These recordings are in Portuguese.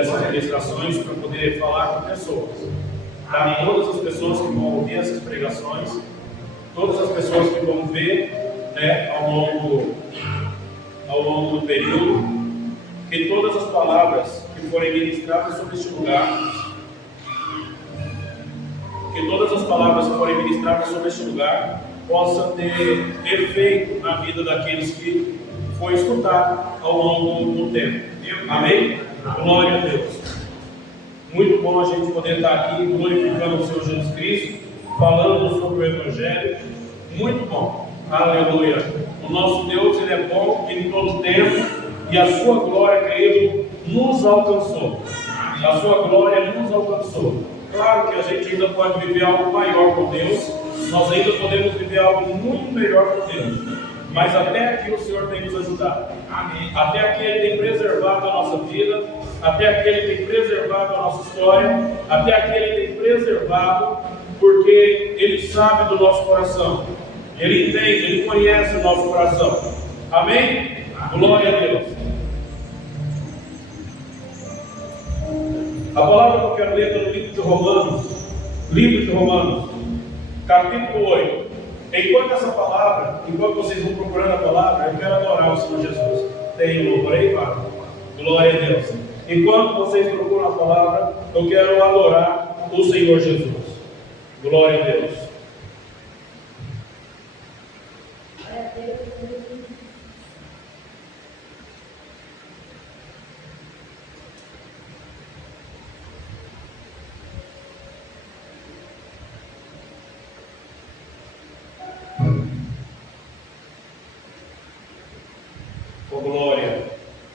essas ministrações para poder falar com pessoas. Para todas as pessoas que vão ouvir essas pregações, todas as pessoas que vão ver, ao longo do período, que todas as palavras que forem ministradas sobre este lugar, possam ter efeito na vida daqueles que for escutar ao longo do tempo. Amém? Glória a Deus. Muito bom a gente poder estar aqui glorificando o Senhor Jesus Cristo, falando sobre o Evangelho. Muito bom. Aleluia. O nosso Deus, Ele é bom em todo tempo, e a sua glória, querido, nos alcançou. A sua glória nos alcançou. Claro que a gente ainda pode viver algo maior com Deus, nós ainda podemos viver algo muito melhor com Deus. Mas até aqui o Senhor tem nos ajudado. Amém. Até aqui Ele tem preservado a nossa vida, até aqui Ele tem preservado a nossa história, até aqui Ele tem preservado, porque Ele sabe do nosso coração, Ele entende, Ele conhece o nosso coração. Amém? Glória a Deus. A palavra que eu quero ler está no livro de Romanos, capítulo 8. Enquanto vocês vão procurando a palavra, eu quero adorar o Senhor Jesus. Tem louvor aí, Pai? Glória a Deus. Enquanto vocês procuram a palavra, eu quero adorar o Senhor Jesus. Glória a Deus. Glória.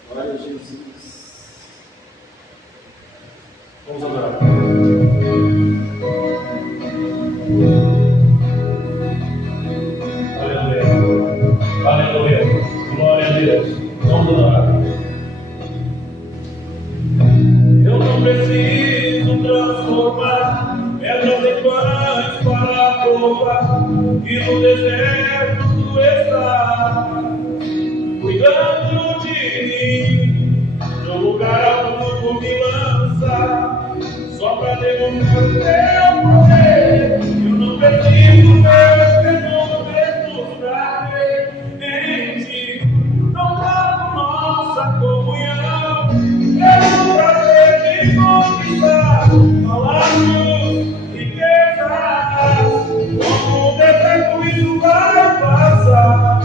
Glória a Jesus. Vamos adorar. Aleluia. Aleluia. Glória a Deus. Vamos adorar. Eu não preciso transformar pedras em pães para provar que no deserto tu estás cuidando de mim, no lugar alto me lança, só para demonstrar o teu poder. Eu não preciso meus termômetros pra ver em ti, não trago nossa comunhão. Quero o prazer de conquistar palácios, riquezas, como o deserto isso vai passar.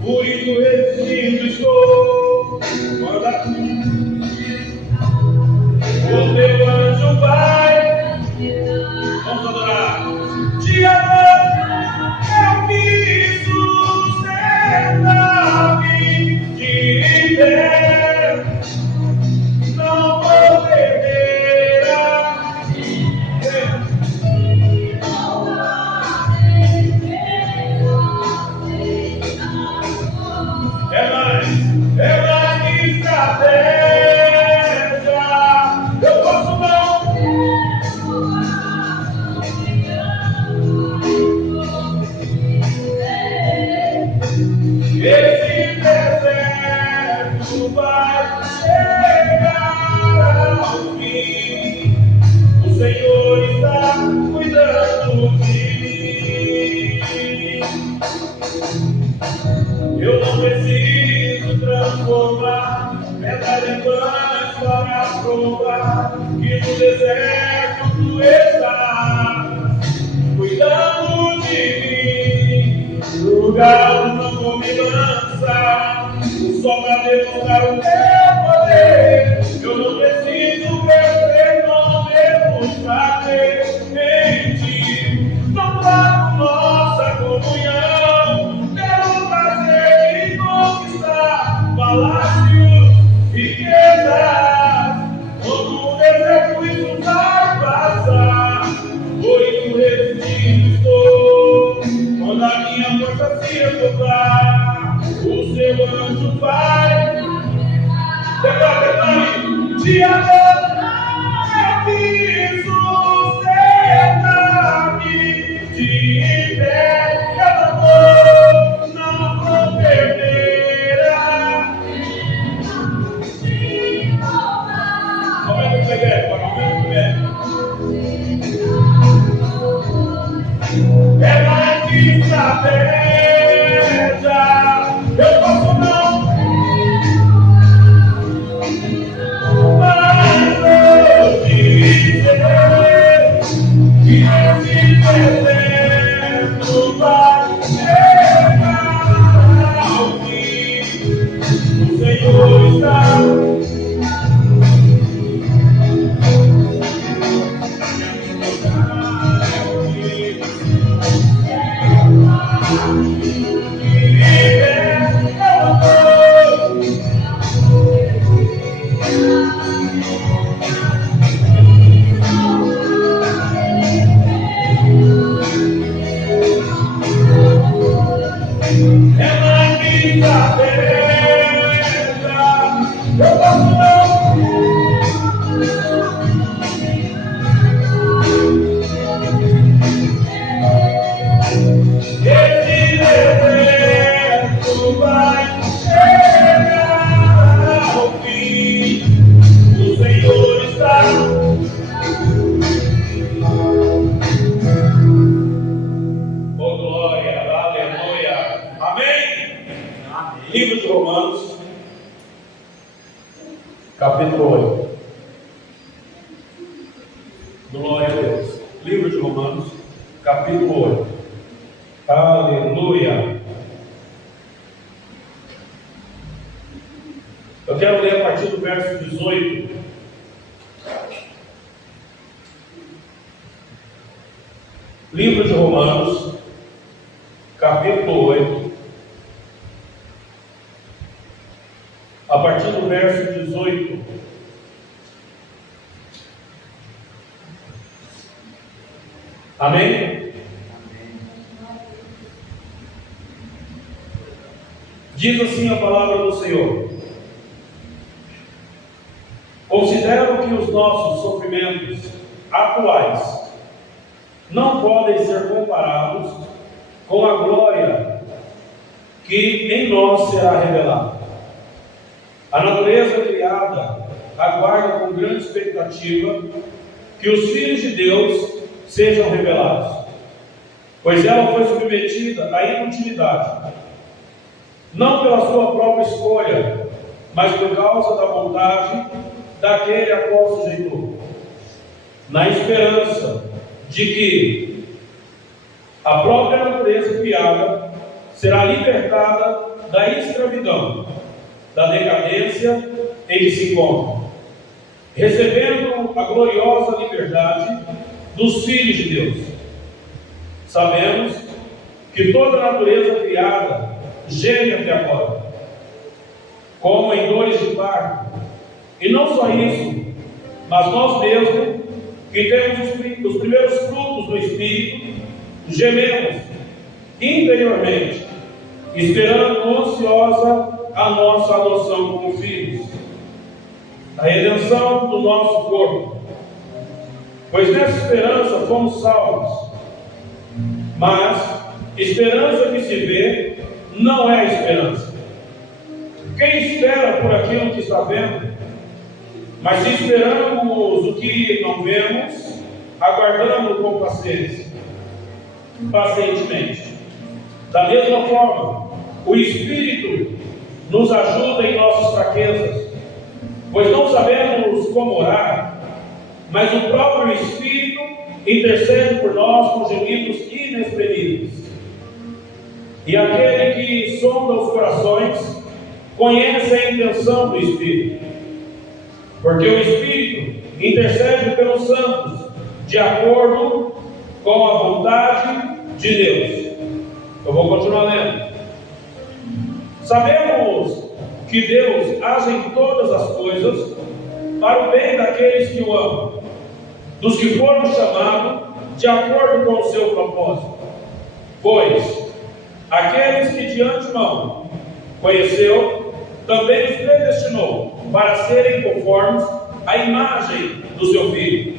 Por isso resistindo estou, manda tudo. O teu anjo vai, vamos adorar. Te amo, eu quis sustentar-me de pé, não vou perder a É mais que estratégia. Eu posso não. Esse deserto vai chegar ao fim. O Senhor está cuidando de mim. Eu não preciso transformar pedras em pães para provar que no deserto tu estás cuidando de mim. No lugar onde não vou me lançar, só para demonstrar o teu poder. Eu não preciso perder mesmo para ver em ti. Não trago nossa comunhão, quero prazer de conquistar palácios, riquezas, como o deserto isso vai passar. Por isso resistindo estou, quando a minha força se esgotar, o seu anjo vai. Declare, te amo, eu quis sustentar-me de pé, eu não vou perder a bebê, agora aumenta o bebê. É mais que estratégia. Eu posso não. Mas vou dizer que esse deserto vai chegar ao fim. O Senhor está. Livro de Romanos, capítulo 8. Glória a Deus. Livro de Romanos, capítulo 8. Aleluia. Eu quero ler a partir do verso 18. Livro de Romanos, capítulo 8. A partir do verso 18. Amém? Diz assim a palavra do Senhor: considero que os nossos sofrimentos atuais não podem ser comparados com a glória que em nós será revelada. A natureza criada aguarda com grande expectativa que os filhos de Deus sejam revelados, pois ela foi submetida à inutilidade, não pela sua própria escolha, mas por causa da vontade daquele a qual sujeitou, na esperança de que a própria natureza criada será libertada da escravidão, da decadência em que se encontra, recebendo a gloriosa liberdade dos filhos de Deus. Sabemos que toda a natureza criada geme até agora, como em dores de parto, e não só isso, mas nós mesmos, que temos os primeiros frutos do Espírito, gememos interiormente, esperando ansiosa a nossa adoção como filhos, a redenção do nosso corpo. Pois nessa esperança fomos salvos. Mas esperança que se vê não é esperança. Quem espera por aquilo que está vendo? Mas se esperamos o que não vemos, aguardamos com pacientemente. Da mesma forma, o Espírito nos ajuda em nossas fraquezas, pois não sabemos como orar, mas o próprio Espírito intercede por nós com gemidos inexprimíveis. E aquele que sonda os corações conhece a intenção do Espírito, porque o Espírito intercede pelos santos de acordo com a vontade de Deus. Eu vou continuar lendo. Sabemos que Deus age em todas as coisas para o bem daqueles que o amam, dos que foram chamados de acordo com o seu propósito. Pois aqueles que de antemão conheceu, também os predestinou para serem conformes à imagem do seu Filho,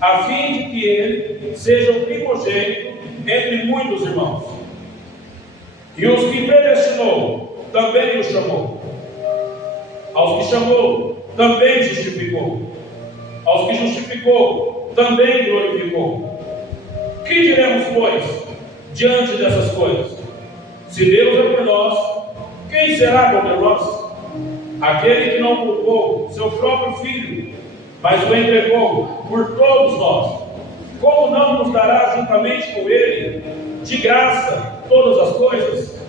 a fim de que ele seja o primogênito entre muitos irmãos. E os que predestinou, também os chamou. Aos que chamou, também justificou. justificou, também glorificou. Que diremos, pois, diante dessas coisas? Se Deus é por nós, quem será contra nós? Aquele que não poupou seu próprio Filho, mas o entregou por todos nós, como não nos dará juntamente com Ele, de graça, todas as coisas?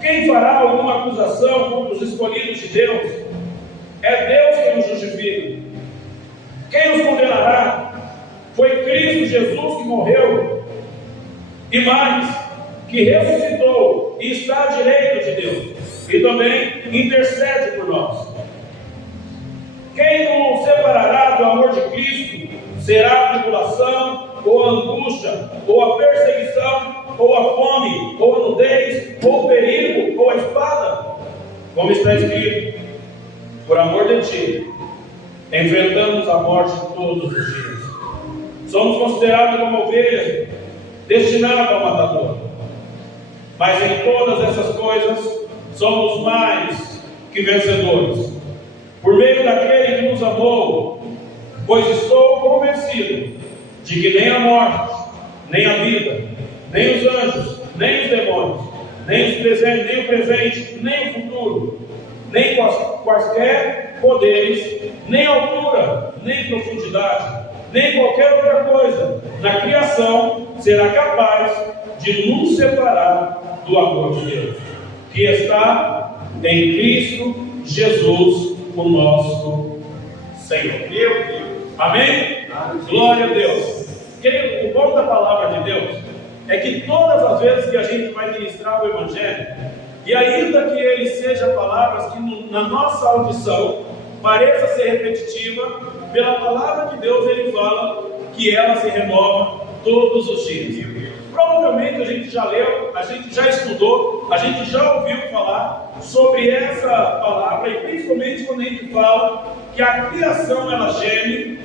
Quem fará alguma acusação contra os escolhidos de Deus? É Deus quem os justifica. Quem os condenará? Foi Cristo Jesus que morreu, e mais, que ressuscitou e está à direita de Deus, e também intercede por nós. Quem nos separará do amor de Cristo? Será a tribulação, ou a angústia, ou a perseguição, ou a fome, ou a nudez, ou o perigo, ou a espada? Como está escrito: por amor de ti, enfrentamos a morte todos os dias. Somos considerados como ovelhas destinadas ao matador. Mas em todas essas coisas, somos mais que vencedores, por meio daquele que nos amou, pois estou convencido de que nem a morte, nem a vida, nem os anjos, nem os demônios, nem o presente, nem o futuro, nem quaisquer poderes, nem altura, nem profundidade, nem qualquer outra coisa na criação será capaz de nos separar do amor de Deus, que está em Cristo Jesus, o nosso Senhor. Amém? Glória a Deus. O bom da palavra de Deus é que todas as vezes que a gente vai ministrar o Evangelho, e ainda que ele seja palavras que na nossa audição pareça ser repetitiva, pela palavra de Deus ele fala que ela se renova todos os dias. Provavelmente a gente já leu, a gente já estudou, a gente já ouviu falar sobre essa palavra, e principalmente quando a gente fala que a criação ela geme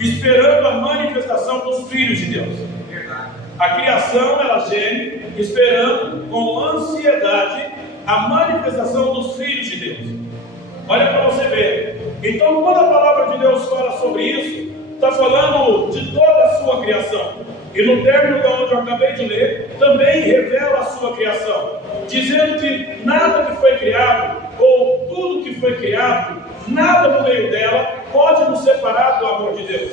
esperando a manifestação dos filhos de Deus. A criação ela geme esperando com ansiedade a manifestação dos filhos de Deus. Olha para você ver. Então, quando a palavra de Deus fala sobre isso, está falando de toda a sua criação. E no término de onde eu acabei de ler, também revela a sua criação, dizendo que nada que foi criado, ou tudo que foi criado, nada no meio dela pode nos separar do amor de Deus.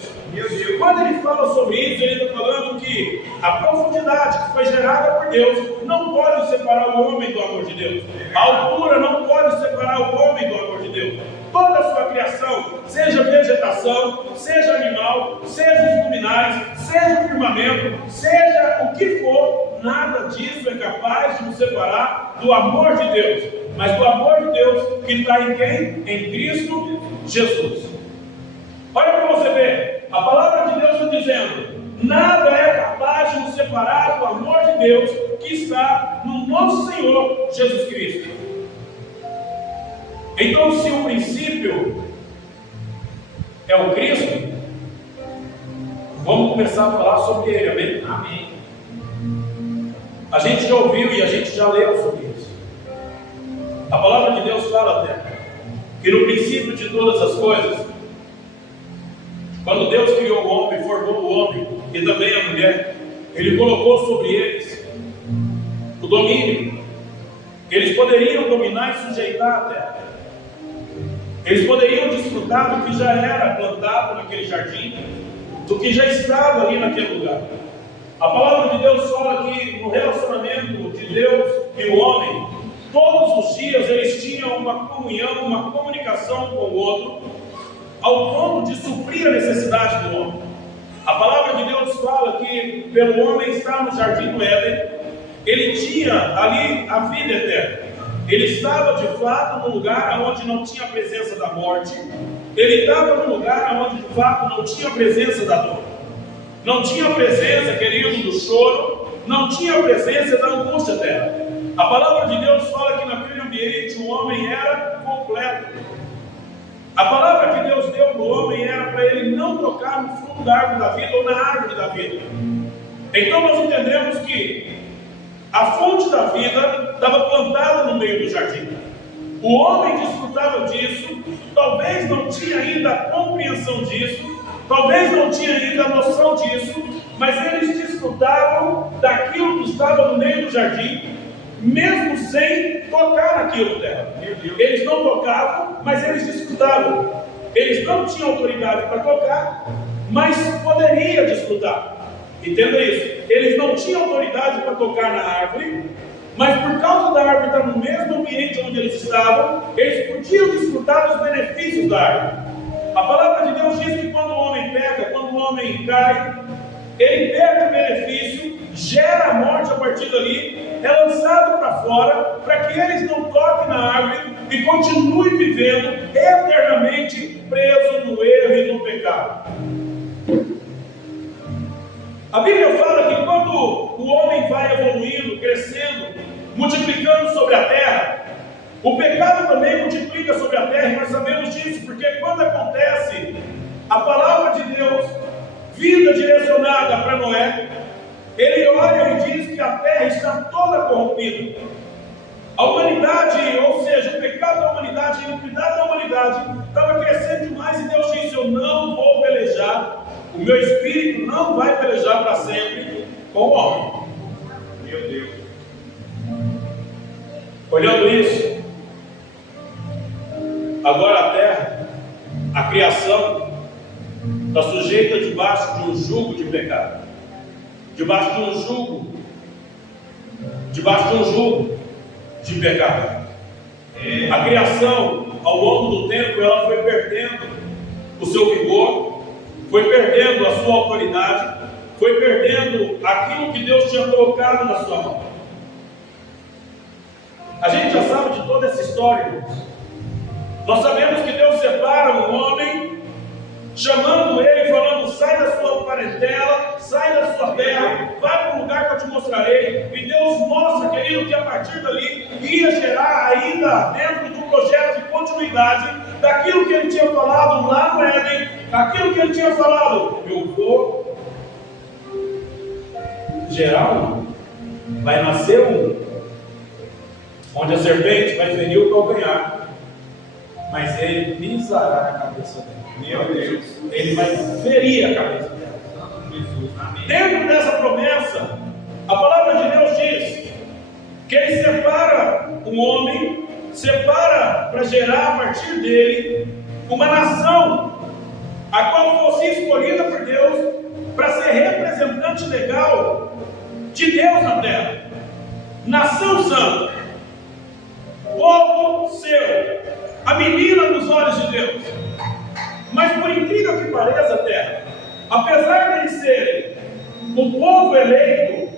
Quando ele fala sobre isso, ele está falando que a profundidade que foi gerada por Deus não pode separar o homem do amor de Deus. A altura não pode separar o homem do amor de Deus. Toda a sua criação, seja vegetação, seja animal, seja os luminares, seja o firmamento, seja o que for, nada disso é capaz de nos separar do amor de Deus. Mas do amor de Deus que está em quem? Em Cristo Jesus. Olha para você ver, a palavra de Deus está dizendo: nada é capaz de nos separar do amor de Deus que está no nosso Senhor Jesus Cristo. Então, se o princípio é o Cristo, vamos começar a falar sobre Ele, amém? Amém. A gente já ouviu e a gente já leu sobre isso. A palavra de Deus fala até que no princípio de todas as coisas, quando Deus criou o homem, formou o homem e também a mulher, Ele colocou sobre eles o domínio. Eles poderiam dominar e sujeitar a terra. Eles poderiam desfrutar do que já era plantado naquele jardim, do que já estava ali naquele lugar. A palavra de Deus fala que no relacionamento de Deus e o homem, todos os dias eles tinham uma comunhão, uma comunicação com o outro, ao ponto de suprir a necessidade do homem. A palavra de Deus fala que pelo homem estar no jardim do Éden, ele tinha ali a vida eterna. Ele estava de fato no lugar onde não tinha a presença da morte. Ele estava no lugar onde de fato não tinha a presença da dor. Não tinha a presença, querido, do choro. Não tinha a presença da angústia dela. A palavra de Deus fala que naquele ambiente o homem era completo. A palavra que Deus deu para o homem era para ele não tocar no fruto da árvore da vida ou na árvore da vida. Então nós entendemos que a fonte da vida estava plantada no meio do jardim. O homem desfrutava disso, talvez não tinha ainda a compreensão disso, talvez não tinham ainda noção disso, mas eles desfrutavam daquilo que estava no meio do jardim, mesmo sem tocar naquilo dela. Eles não tocavam, mas eles desfrutavam. Eles não tinham autoridade para tocar, mas poderia desfrutar. Entenda isso. Eles não tinham autoridade para tocar na árvore, mas por causa da árvore estar no mesmo ambiente onde eles estavam, eles podiam desfrutar dos benefícios da árvore. A palavra de Deus diz que quando o homem peca, quando o homem cai, ele perde o benefício, gera a morte a partir dali, é lançado para fora, para que eles não toquem na árvore e continuem vivendo eternamente presos no erro e no pecado. A Bíblia fala que quando o homem vai evoluindo, crescendo, multiplicando sobre a terra, o pecado também multiplica sobre a terra, e nós sabemos disso, porque quando acontece a palavra de Deus, vida direcionada para Noé, ele olha e diz que a terra está toda corrompida. A humanidade, ou seja, o pecado da humanidade, a iniquidade da humanidade, estava crescendo demais, e Deus disse: eu não vou pelejar, o meu espírito não vai pelejar para sempre com o homem. Meu Deus. Olhando isso, agora a terra, a criação, está sujeita debaixo de um jugo de pecado, debaixo de um jugo de pecado. A criação, ao longo do tempo, ela foi perdendo o seu vigor, foi perdendo a sua autoridade, foi perdendo aquilo que Deus tinha colocado na sua mão. A gente já sabe de toda essa história, irmãos. Nós sabemos que Deus separa um homem, chamando ele, falando: sai da sua parentela, sai da sua terra, vai para um lugar que eu te mostrarei. E Deus mostra, querido, que a partir dali ia gerar ainda dentro do projeto de continuidade daquilo que ele tinha falado lá no Éden, aquilo que ele tinha falado: eu vou gerar um, vai nascer um, onde a serpente vai ferir o calcanhar, mas ele pisará na cabeça dele. Meu Deus, ele vai ferir a cabeça dela. Dentro dessa promessa, a palavra de Deus diz que ele separa um homem, separa para gerar a partir dele uma nação, a qual fosse escolhida por Deus para ser representante legal de Deus na terra. Nação santa, povo seu, a menina dos olhos de Deus. Mas por incrível que pareça, terra, apesar de eles serem o povo eleito,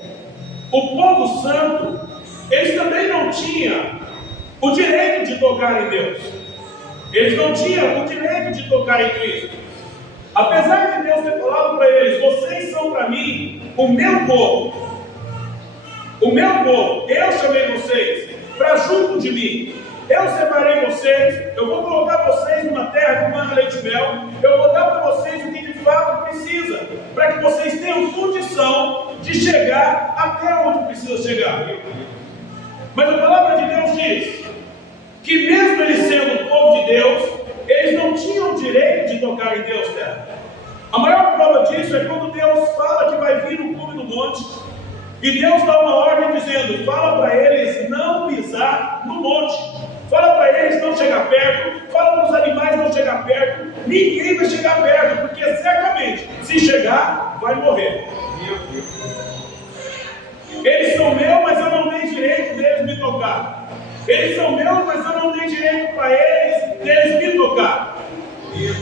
o povo santo, eles também não tinham o direito de tocar em Deus. Eles não tinham o direito de tocar em Cristo. Apesar de Deus ter falado para eles: vocês são para mim o meu povo, eu chamei vocês para junto de mim. Eu separei vocês, eu vou colocar vocês numa terra com mana, leite e mel, eu vou dar para vocês o que de fato precisa, para que vocês tenham condição de chegar até onde precisa chegar. Mas a palavra de Deus diz que mesmo eles sendo o povo de Deus, eles não tinham o direito de tocar em Deus terra. A maior prova disso é quando Deus fala que vai vir o cume do monte, e Deus dá uma ordem dizendo: fala para eles não pisar no monte. Fala para eles não chegar perto, fala para os animais não chegar perto, ninguém vai chegar perto, porque certamente, se chegar, vai morrer. Eles são meus, mas eu não tenho direito deles me tocar. Eles são meus, mas eu não tenho direito para eles deles me tocar.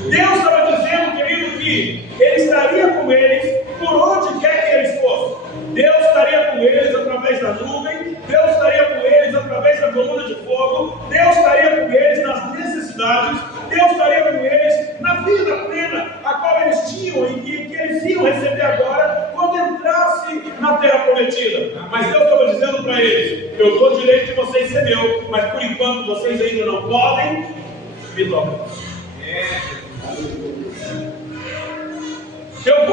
Deus estava dizendo, querido, que Ele estaria com eles por onde quer que eles fossem. Deus estaria com eles através da nuvem, Deus estaria com eles através da coluna de fogo, Deus estaria com eles nas necessidades, Deus estaria com eles na vida plena, a qual eles tinham e que eles iam receber agora quando entrasse na terra prometida. Mas Deus estava dizendo para eles: eu dou o direito de vocês ser meu, mas por enquanto vocês ainda não podem me tocar. Eu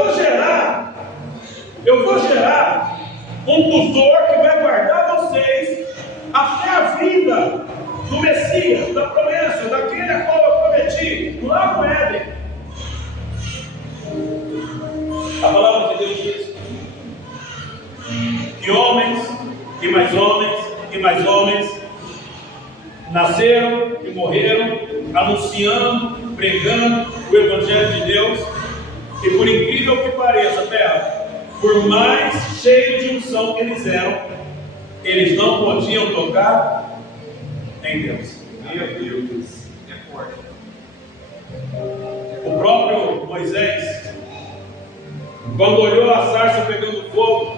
vou gerar um tutor que vai guardar vocês até a vinda do Messias, da promessa, daquele a qual eu prometi lá no Éden. A palavra de Deus diz que homens, e mais homens, e mais homens nasceram e morreram anunciando, pregando o Evangelho de Deus. E por incrível que pareça, terra, por mais cheios de unção que eles eram, eles não podiam tocar em Deus. Meu Deus, é forte. O próprio Moisés, quando olhou a sarça pegando fogo,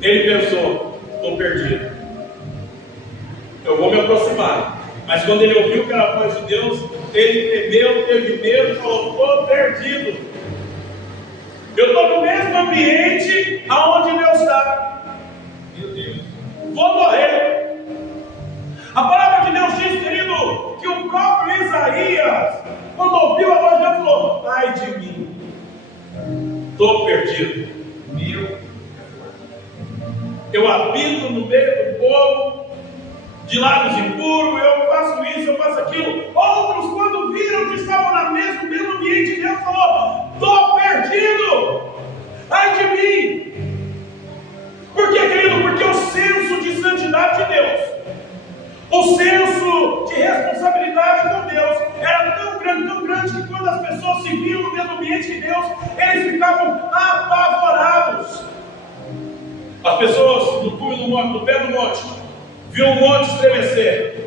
ele pensou: estou perdido, eu vou me aproximar. Mas quando ele ouviu que era a voz de Deus, ele tremeu, teve medo e falou: estou perdido. Eu estou no mesmo ambiente aonde Deus está. Meu Deus. Vou morrer. A palavra de Deus diz, querido, que o próprio Isaías, quando ouviu a voz de Deus, falou: ai de mim, estou perdido. Eu habito no meio do povo de lábios impuros, eu faço isso, eu faço aquilo. Outros, quando viram que estavam no mesmo ambiente, Deus falou: estou perdido, ai de mim. Por quê, querido? Porque o senso de santidade de Deus, o senso de responsabilidade com Deus era tão grande que quando as pessoas se viam no mesmo ambiente que Deus, eles ficavam apavorados. As pessoas no cume do monte, no pé do monte, viam o monte estremecer,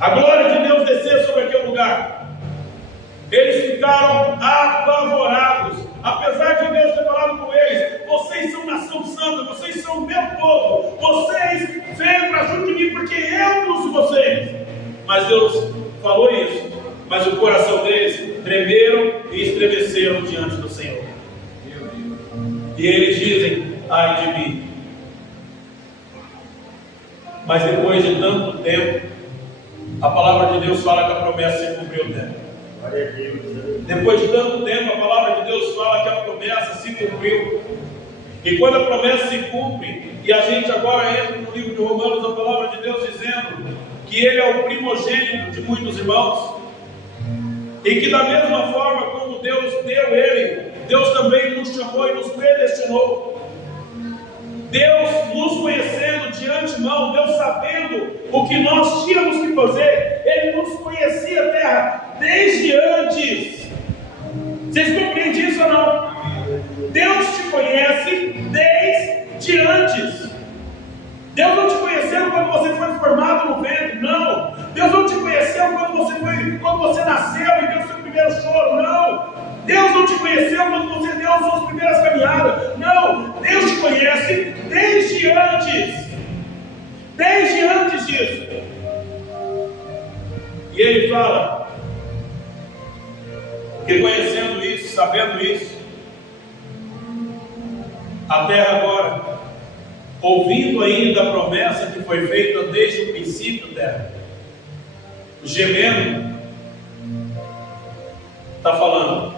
a glória de Deus descer sobre aquele lugar. Eles ficaram apavorados, apesar de Deus ter falado com eles: vocês são nação santa, vocês são meu povo, vocês venham para junto de mim, porque eu trouxe vocês. Mas Deus falou isso, mas o coração deles tremeram e estremeceram diante do Senhor. E eles dizem: ai de mim. Mas depois de tanto tempo, a palavra de Deus fala que a promessa se cumpriu dela. Depois de tanto tempo, a palavra de Deus fala que a promessa se cumpriu. E quando a promessa se cumpre, e a gente agora entra no livro de Romanos, a palavra de Deus dizendo que Ele é o primogênito de muitos irmãos, e que da mesma forma como Deus deu Ele, Deus também nos chamou e nos predestinou. Deus nos conhecendo de antemão, Deus sabendo o que nós tínhamos que fazer, Ele nos conhecia, terra, desde antes. Vocês compreendem isso ou não? Deus te conhece desde antes. Deus não te conheceu quando você foi formado no ventre, não. Deus não te conheceu quando você nasceu e deu seu primeiro choro, não. Deus não te conheceu quando você deu as suas primeiras caminhadas, não. Deus te conhece desde antes. Desde antes disso. E Ele fala que, conhecendo isso, sabendo isso, a terra agora, ouvindo ainda a promessa que foi feita desde o princípio dela, gemendo, está falando: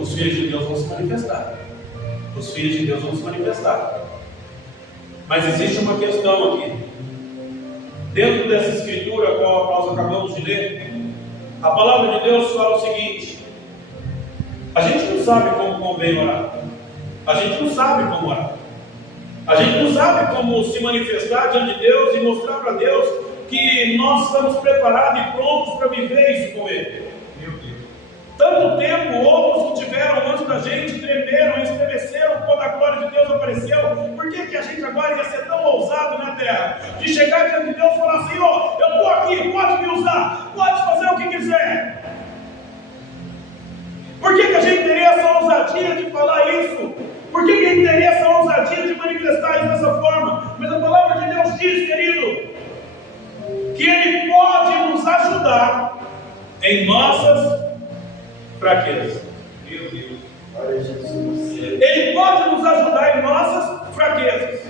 os filhos de Deus vão se manifestar. Os filhos de Deus vão se manifestar. Mas existe uma questão aqui. Dentro dessa escritura, a qual nós acabamos de ler, a palavra de Deus fala o seguinte: a gente não sabe como convém orar. A gente não sabe como orar. A gente não sabe como se manifestar diante de Deus e mostrar para Deus que nós estamos preparados e prontos para viver isso com Ele. Tanto tempo, outros que tiveram antes da gente tremeram e estremeceram quando a glória de Deus apareceu. Por que a gente agora ia ser tão ousado na terra? De chegar diante de Deus e falar: Senhor, eu estou aqui, pode me usar, pode fazer o que quiser. Por que a gente teria essa ousadia de falar isso? Por que a gente teria essa ousadia de manifestar isso dessa forma? Mas a palavra de Deus diz, querido, que Ele pode nos ajudar em nossas fraquezas. Meu Deus. Olha, Jesus. Ele pode nos ajudar em nossas fraquezas.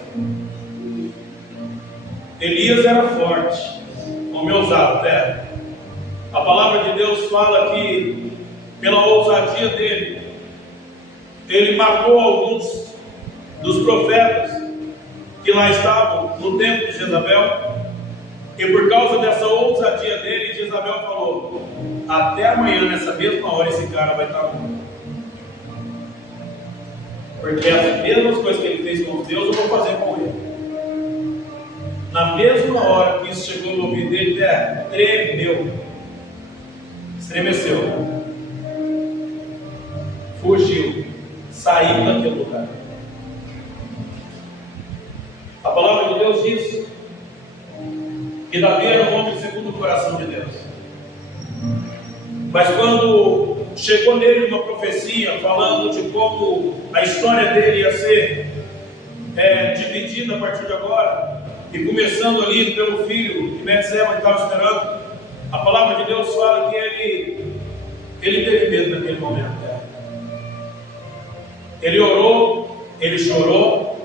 Elias era forte, homem ousado, terra. A palavra de Deus fala que, pela ousadia dele, ele matou alguns dos profetas que lá estavam no templo de Jezabel. E por causa dessa ousadia dele, Jezabel falou: até amanhã, nessa mesma hora, esse cara vai estar morto. Porque as mesmas coisas que ele fez com Deus, eu vou fazer com ele. Na mesma hora que isso chegou no ouvido dele, tremeu, estremeceu, fugiu, saiu daquele lugar. A palavra de Deus diz que Davi era um homem segundo o coração de Deus. Mas quando chegou nele uma profecia falando de como a história dele ia ser dividida a partir de agora, e começando ali pelo filho que Betseba estava esperando, a palavra de Deus fala que ele teve medo naquele momento. Ele orou, ele chorou,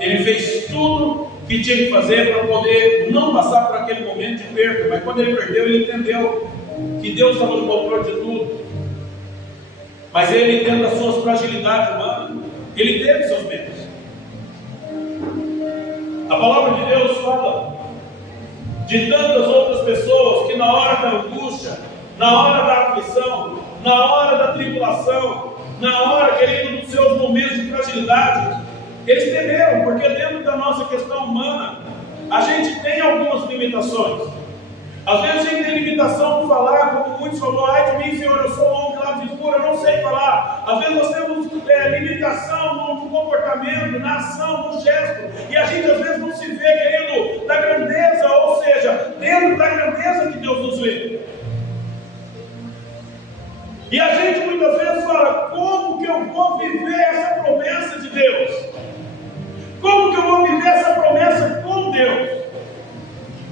ele fez tudo que tinha que fazer para poder não passar por aquele momento de perda. Mas quando ele perdeu, ele entendeu que Deus estava no controle de tudo. Mas ele, dentro das suas fragilidades humanas, ele teve seus medos. A palavra de Deus fala de tantas outras pessoas que na hora da angústia, na hora da aflição, na hora da tribulação, na hora, querido, dos seus momentos de fragilidade, eles temeram, porque dentro da nossa questão humana, a gente tem algumas limitações. Às vezes a gente tem limitação de falar, como muitos falaram: ai de mim, Senhor, eu sou um homem de lábios de fora, eu não sei falar. Às vezes nós temos limitação no comportamento, na ação, no gesto, e a gente às vezes não se vê, querido, da grandeza, ou seja, dentro da grandeza que Deus nos vê. E a gente muitas vezes fala: como que eu vou viver essa promessa de Deus? Como que eu vou viver essa promessa com Deus?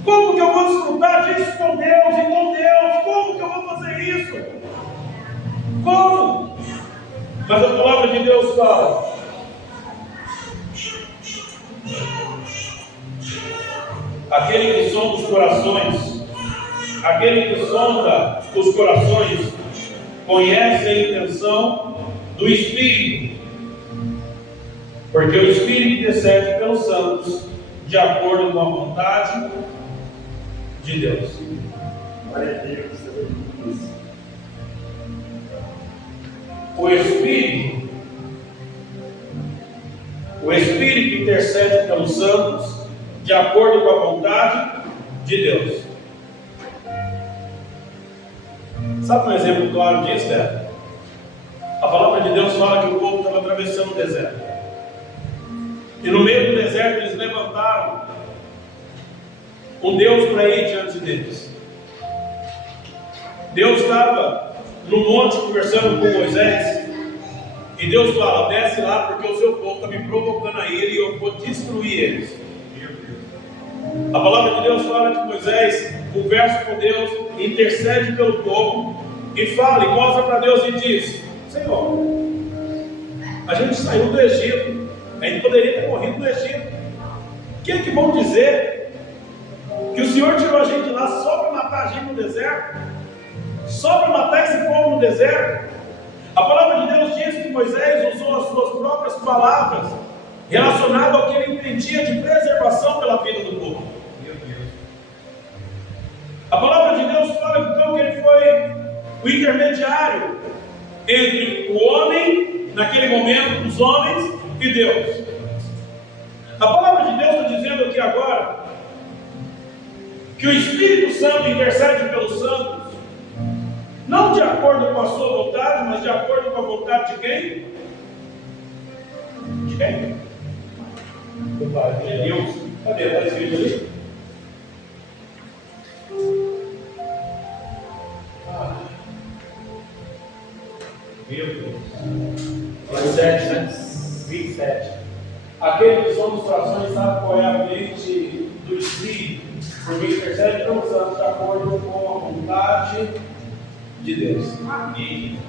Como que eu vou desfrutar disso com Deus e com Deus? Como que eu vou fazer isso? Como? Mas a palavra de Deus fala: aquele que sonda os corações, aquele que sonda os corações, conhece a intenção do Espírito, porque o Espírito intercede pelos santos de acordo com a vontade de Deus. Glória a Deus. O Espírito intercede pelos santos de acordo com a vontade de Deus. Sabe um exemplo claro disso, né? A palavra de Deus fala que o povo estava atravessando o deserto. E no meio do deserto eles levantaram um Deus para ir diante deles. Deus estava no monte conversando com Moisés. E Deus fala: desce lá, porque o seu povo está me provocando a ele e eu vou destruir eles. A palavra de Deus fala que Moisés conversa com Deus, intercede pelo povo e fala, e mostra para Deus e diz: Senhor, a gente saiu do Egito, a gente poderia ter morrido no Egito. O que é que vão dizer? Que o Senhor tirou a gente lá só para matar a gente no deserto? Só para matar esse povo no deserto? A palavra de Deus diz que Moisés usou as suas próprias palavras relacionado ao que ele entendia de preservação pela vida do povo. A palavra de Deus fala então que ele foi o intermediário entre o homem, naquele momento, os homens e Deus. A palavra de Deus está dizendo aqui agora que o Espírito Santo intercede pelos santos, não de acordo com a sua vontade, mas de acordo com a vontade de quem? De quem? Do Pai, de Deus. Cadê? Está escrito ali? Meu Deus. 27, né? 27. Aquele que somos corações sabe qual é a mente do Espírito, porque intercede pelos santos de acordo com a vontade de Deus. Amém.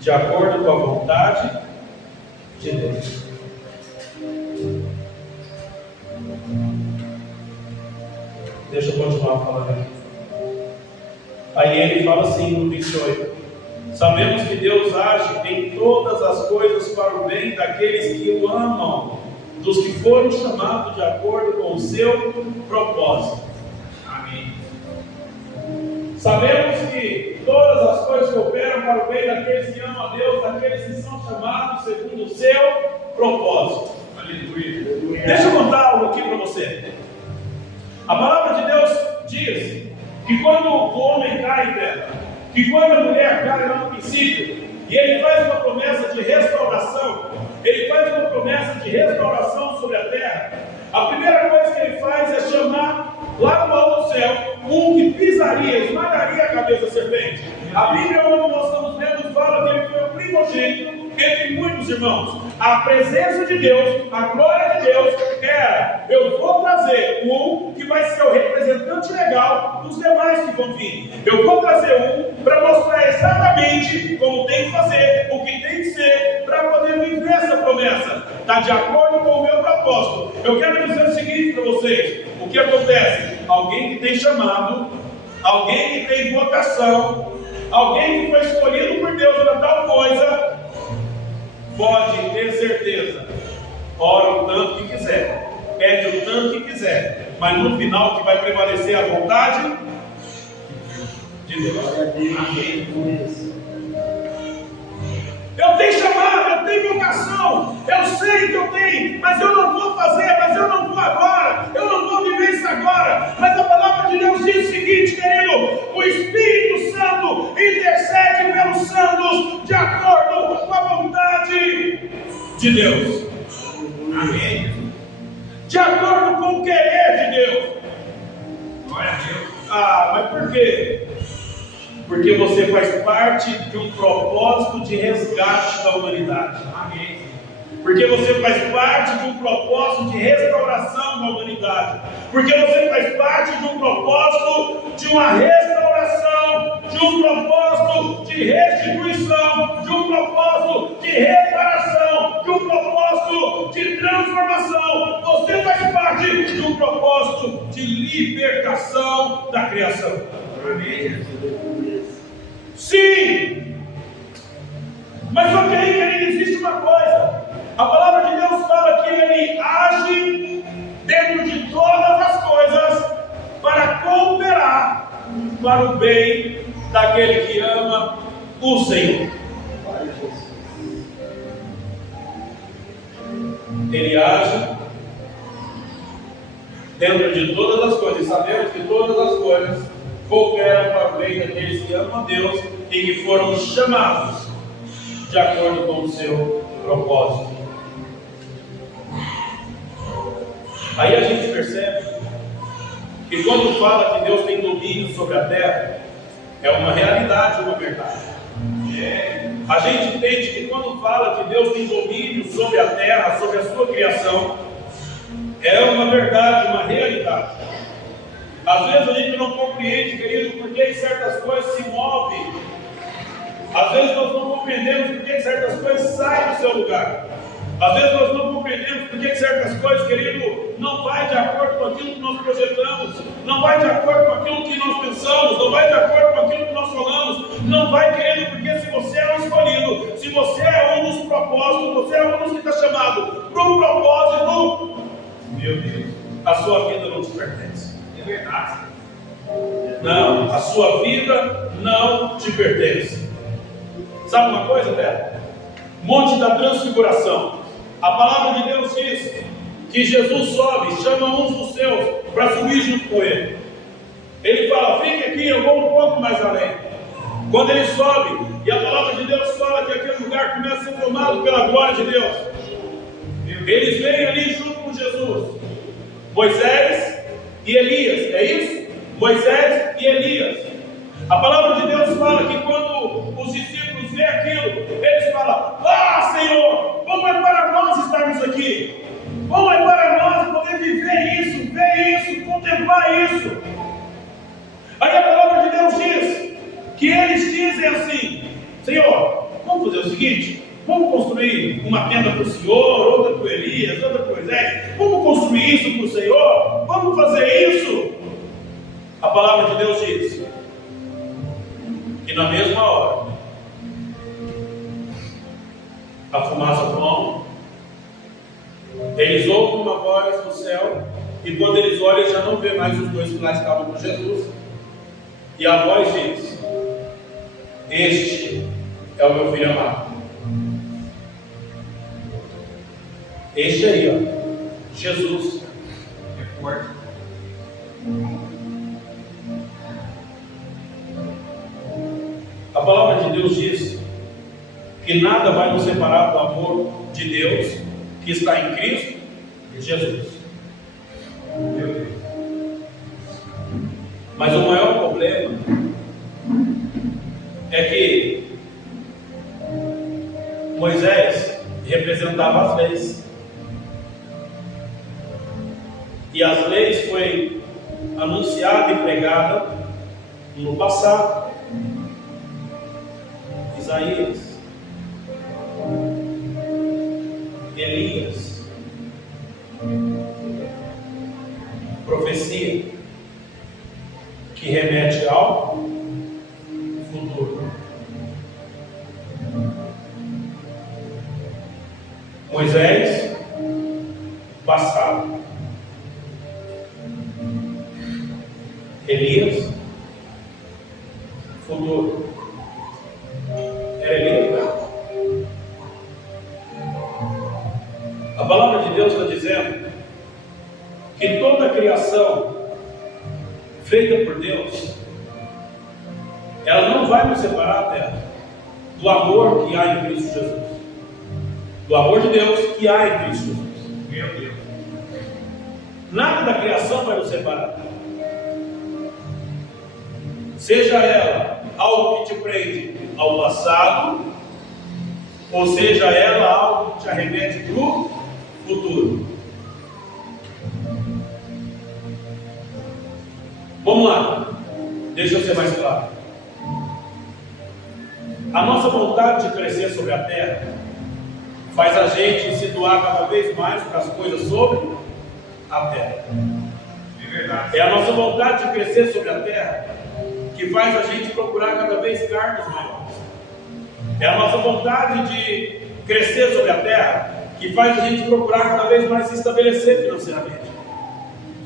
De acordo com a vontade de Deus. Deixa eu continuar falando aqui. Aí ele fala assim no 28: sabemos que Deus age em todas as coisas para o bem daqueles que o amam, dos que foram chamados de acordo com o seu propósito. Sabemos que todas as coisas cooperam para o bem daqueles que amam a Deus, daqueles que são chamados segundo o seu propósito. Aleluia. Deixa eu contar algo aqui para você. A palavra de Deus diz que quando o homem cai em terra, que quando a mulher cai lá no princípio, e ele faz uma promessa de restauração, ele faz uma promessa de restauração sobre a terra, a primeira coisa que ele faz é chamar lá no alto do céu um que pisaria, esmagaria a cabeça da serpente. A Bíblia, onde nós estamos lendo, fala que ele foi o primogênito entre muitos irmãos. A presença de Deus, a glória de Deus era: eu vou trazer um que vai ser o representante legal dos demais que vão vir. Eu vou trazer um para mostrar exatamente como tem que fazer, o que tem que ser, para poder viver essa promessa. Está de acordo com o meu propósito. Eu quero dizer o seguinte para vocês: o que acontece? Alguém que tem chamado, alguém que tem vocação, alguém que foi escolhido por Deus para tal coisa, pode ter certeza, ora o tanto que quiser, pede o tanto que quiser, mas no final que vai prevalecer a vontade de Deus. Amém. Eu tenho chamado, eu tenho vocação, eu sei que eu tenho, mas eu não vou fazer, mas eu não vou agora, eu não vou viver isso agora. Mas a palavra de Deus diz o seguinte, querido: o Espírito Santo intercede pelos santos de acordo com a vontade de Deus. Amém. De acordo com o querer de Deus. Glória a Deus. Ah, mas por quê? Porque você faz parte de um propósito de resgate da humanidade. Amém. Porque você faz parte de um propósito de restauração da humanidade. Porque você faz parte de um propósito de uma restauração, de um propósito de restituição, de um propósito de reparação, de um propósito de transformação. Você faz parte de um propósito de libertação da criação. Amém. Sim! Mas só que aí, querido, existe uma coisa. A palavra de Deus fala que Ele age dentro de todas as coisas para cooperar para o bem daquele que ama o Senhor. Ele age dentro de todas as coisas. Sabemos que todas as coisas cooperam para o bem daqueles que amam a Deus e que foram chamados de acordo com o seu propósito. Aí a gente percebe que quando fala que Deus tem domínio sobre a terra, é uma realidade, uma verdade. A gente entende que quando fala que Deus tem domínio sobre a terra, sobre a sua criação, é uma verdade, uma realidade. Às vezes a gente não compreende, querido, por que certas coisas se movem. Às vezes nós não compreendemos por que certas coisas saem do seu lugar. Às vezes nós não compreendemos por que certas coisas, querido, não vai de acordo com aquilo que nós projetamos, não vai de acordo com aquilo que nós pensamos, não vai de acordo com aquilo que nós falamos, não vai, querido, porque se você é um escolhido, se você é um dos propósitos, você é um dos que está chamado para um propósito, meu Deus, a sua vida não te pertence. É verdade. Não, a sua vida não te pertence. Sabe uma coisa, Beto? Monte da Transfiguração. A palavra de Deus diz que Jesus sobe, chama uns dos seus para subir junto com ele. Ele fala: fique aqui, eu vou um pouco mais além. Quando ele sobe, e a palavra de Deus fala que aquele lugar começa a ser tomado pela glória de Deus. Eles vêm ali junto com Jesus. Moisés e Elias, é isso? Moisés e Elias. A palavra de Deus fala que quando os discípulos veem aquilo, eles falam: ah, Senhor, como é para nós estarmos aqui? Como é para nós poder viver isso, ver isso, contemplar isso? Aí a palavra de Deus diz que eles dizem assim: Senhor, vamos fazer o seguinte, vamos construir uma tenda para o Senhor, outra para o Elias, outra para o Moisés, vamos construir isso para o Senhor, vamos fazer isso. A palavra de Deus diz que na mesma hora a fumaça toma, eles ouvem uma voz do céu, e quando eles olham, já não vê mais os dois que lá estavam com Jesus, E a voz diz: este é o meu filho amado. Este aí, ó, Jesus. É forte. A palavra de Deus diz que nada vai nos separar do amor de Deus que está em Cristo Jesus. Meu Deus. Mas o maior problema é que Moisés representava as leis. E as leis foi anunciada e pregada no passado. Isaías, Elias, profecia que remete ao futuro. Moisés, passado. Elias, futuro. Era Elias, não? A palavra de Deus está dizendo que toda a criação feita por Deus, ela não vai nos separar dela, do amor que há em Cristo Jesus, do amor de Deus que há em Cristo Jesus. Meu Deus. Nada da criação vai nos separar. Seja ela algo que te prende ao passado, ou seja ela algo que te arremete para o futuro. Vamos lá, deixa eu ser mais claro. A nossa vontade de crescer sobre a terra faz a gente se doar cada vez mais para as coisas sobre a terra. É verdade. É a nossa vontade de crescer sobre a terra que faz a gente procurar cada vez cargos maiores. É a nossa vontade de crescer sobre a terra que faz a gente procurar cada vez mais se estabelecer financeiramente.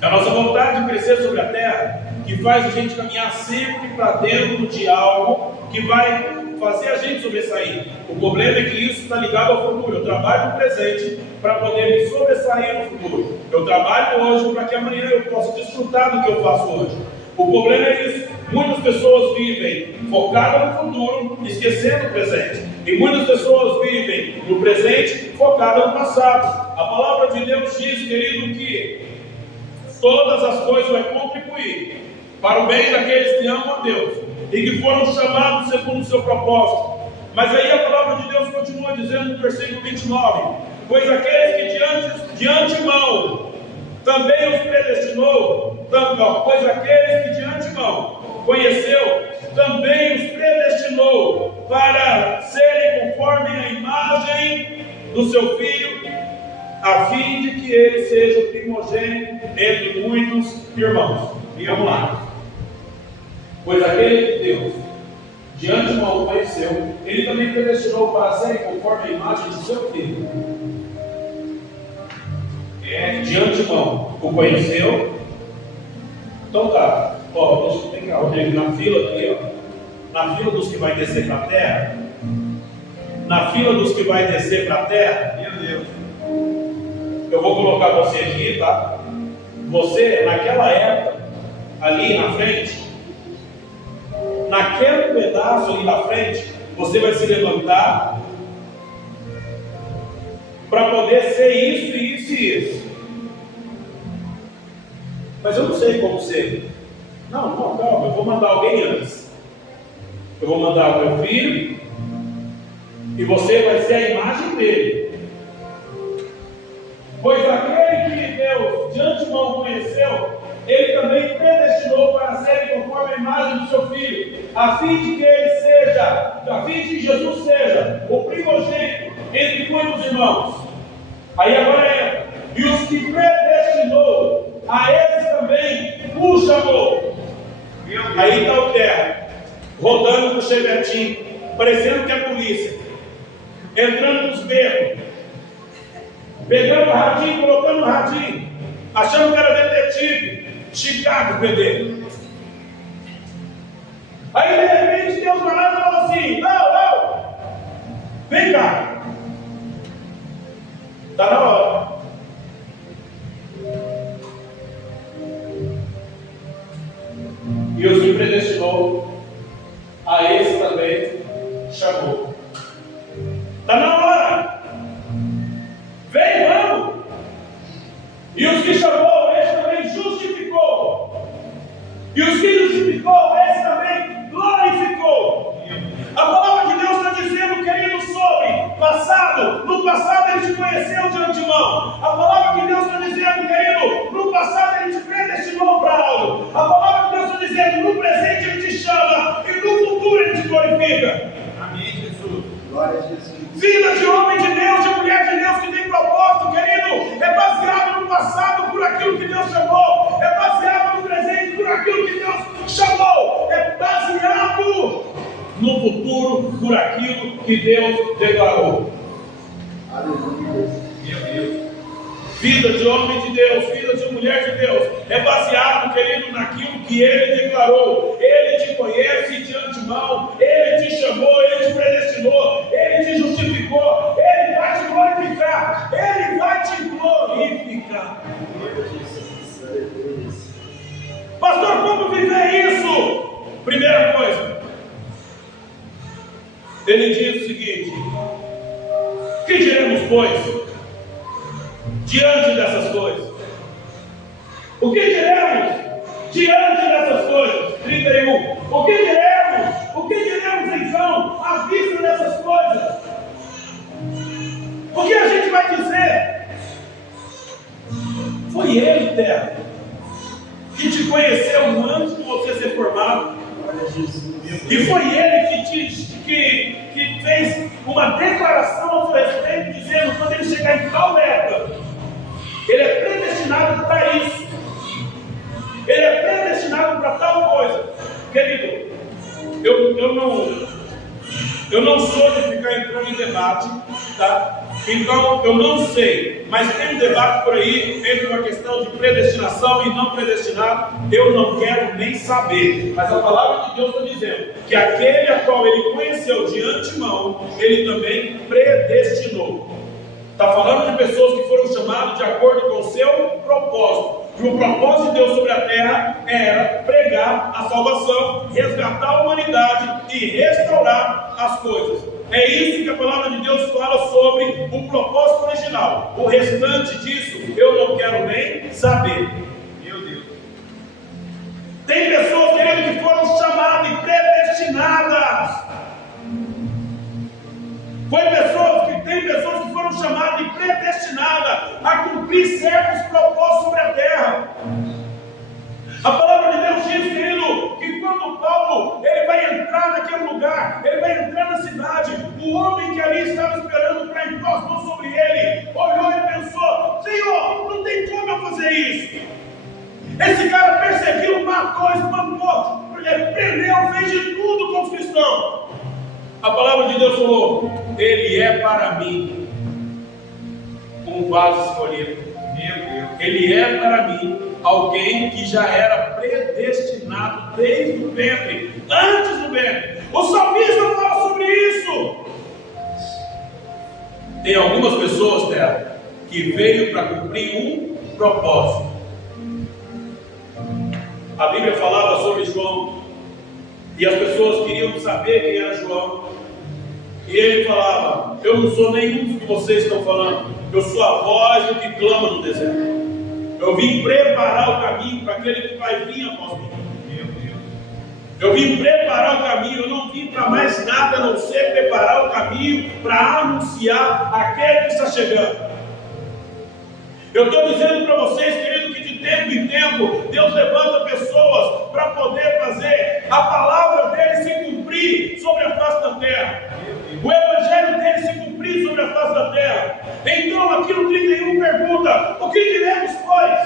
É a nossa vontade de crescer sobre a terra que faz a gente caminhar sempre para dentro de algo que vai fazer a gente sobressair. O problema é que isso está ligado ao futuro. Eu trabalho no presente para poder me sobressair no futuro. Eu trabalho hoje para que amanhã eu possa desfrutar do que eu faço hoje. O problema é isso. Muitas pessoas vivem focadas no futuro, esquecendo o presente. E muitas pessoas vivem no presente, focadas no passado. A palavra de Deus diz, querido, que todas as coisas vão contribuir para o bem daqueles que amam a Deus e que foram chamados segundo o seu propósito. Mas aí a palavra de Deus continua dizendo no versículo 29: pois aqueles que de antemão também os predestinou, pois aqueles que de antemão conheceu, também os predestinou para serem conforme a imagem do seu Filho, a fim de que ele seja o primogênito entre muitos irmãos. E vamos lá. Pois aquele que Deus de antemão conheceu, ele também predestinou para serem conforme a imagem do seu Filho. De antemão o conheceu. Então tá, ó, deixa eu pegar Rodrigo na fila aqui, ó. Na fila dos que vai descer para a terra. Na fila dos que vai descer para a terra. Meu Deus. Eu vou colocar você aqui, tá? Você, naquela época, ali na frente, naquele pedaço ali na frente, você vai se levantar para poder ser isso, isso e isso. Mas eu não sei como ser. Não, calma, eu vou mandar alguém antes. Eu vou mandar o meu filho e você vai ser a imagem dele. Pois aquele que Deus de antemão conheceu, ele também predestinou para serem conforme a imagem do seu Filho, a fim de que ele seja, a fim de que Jesus seja o primogênito entre muitos irmãos. Aí agora entra. E os que predestinou, a esses também o chamou. Aí está o terra, rodando no chevetinho, parecendo que é polícia, entrando nos becos, pegando o radinho, colocando o radinho, achando que era detetive. Chicago, PD. Aí de repente Deus vai lá e fala assim: não, vem cá, está na hora. E os que predestinou, a esse também chamou. Está na hora. Vem, vamos. E os que chamou, esse também justificou. E os que justificou, esse também glorificou. A palavra de Deus está dizendo, querido, sobre passado. No passado Ele te conheceu de antemão. A palavra de Deus está dizendo, querido, no passado Ele te predestinou para algo. A palavra de Deus está dizendo, no presente Ele te chama. E no futuro Ele te glorifica. Amém, Jesus. Glória a Jesus. Vida de homem de Deus, de mulher de Deus que tem propósito, querido, é baseado no passado por aquilo que Deus chamou, é baseado no presente por aquilo que Deus chamou, é baseado no futuro por aquilo que Deus declarou. Aleluia. Meu Deus. Vida de homem de Deus, vida de mulher de Deus, é baseado, querido, naquilo que Ele declarou. Ele te conhece de antemão, Ele te chamou, Ele te predestinou, Ele te justificou, Ele vai te glorificar, Ele vai te glorificar. Pastor, como viver isso? Primeira coisa, ele diz o seguinte: que diremos, pois, diante dessas coisas? O que diremos diante dessas coisas? 31. O que diremos? O que diremos então à vista dessas coisas? O que a gente vai dizer? Foi Ele, terra, que te conheceu antes de você ser formado. E foi Ele que fez uma declaração ao seu respeito, dizendo: quando Ele chegar em tal época, Ele é predestinado para isso. Ele é predestinado para tal coisa. Querido, eu não sou de ficar entrando em debate, tá? Então eu não sei, mas tem um debate por aí entre uma questão de predestinação e não predestinado. Eu não quero nem saber, mas a palavra de Deus está dizendo que aquele a qual Ele conheceu de antemão, Ele também predestinou. Está falando de pessoas que foram chamadas de acordo com o seu propósito. E o propósito de Deus sobre a terra era pregar a salvação, resgatar a humanidade e restaurar as coisas. É isso que a palavra de Deus fala sobre o propósito original. O restante disso eu não quero nem saber. Meu Deus. Tem pessoas, querido, que foram chamadas e predestinadas. Tem pessoas que foram chamadas e predestinadas a cumprir certos propósitos sobre a terra. A palavra de Deus diz, querido, que quando Paulo ele vai entrar naquele lugar, ele vai entrar na cidade, o homem que ali estava esperando para impor as mãos sobre ele, olhou e pensou: Senhor, não tem como eu fazer isso. Esse cara perseguiu, matou, espancou, prendeu, fez de tudo com os cristãos. A palavra de Deus falou: Ele é para mim um vaso escolhido. Meu Deus. Ele é para mim alguém que já era predestinado desde o ventre, antes do ventre. O salmista fala sobre isso. Tem algumas pessoas, terra, que veio para cumprir um propósito. A Bíblia falava sobre João, e as pessoas queriam saber quem era João. E ele falava: eu não sou nenhum dos que vocês estão falando, eu sou a voz do que clama no deserto. Eu vim preparar o caminho para aquele que vai vir após mim. Eu vim preparar o caminho, eu não vim para mais nada a não ser preparar o caminho para anunciar aquele que está chegando. Eu estou dizendo para vocês, querido, que de tempo em tempo Deus levanta pessoas para poder fazer a palavra dele se cumprir sobre a face da terra, o evangelho dele se cumprir sobre a face da terra. Então aqui no 31 pergunta: o que diremos, pois?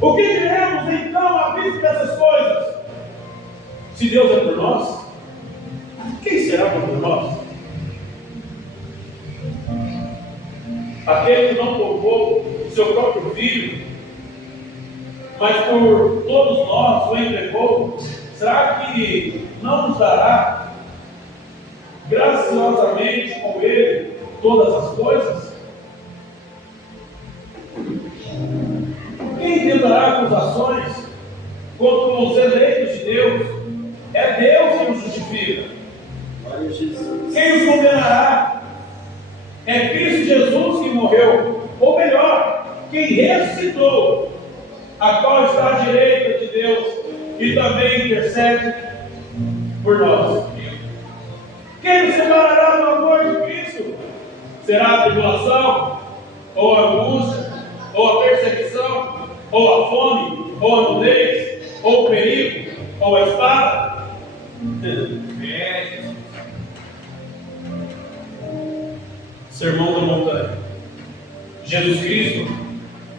O que diremos então à vista dessas coisas? Se Deus é por nós, quem será por nós? Aquele que não poupou seu próprio filho, mas por todos nós o entregou. Será que não nos dará graciosamente com Ele todas as coisas? Quem tentará acusações contra os eleitos de Deus? É Deus que os justifica. Quem os condenará? É Cristo Jesus que morreu, ou melhor, quem ressuscitou, a qual está à direita de Deus e também intercede por nós. Quem nos separará do amor de Cristo? Será a tribulação, ou a angústia, ou a perseguição, ou a fome, ou a nudez, ou o perigo, ou a espada? Sermão da montanha. Jesus Cristo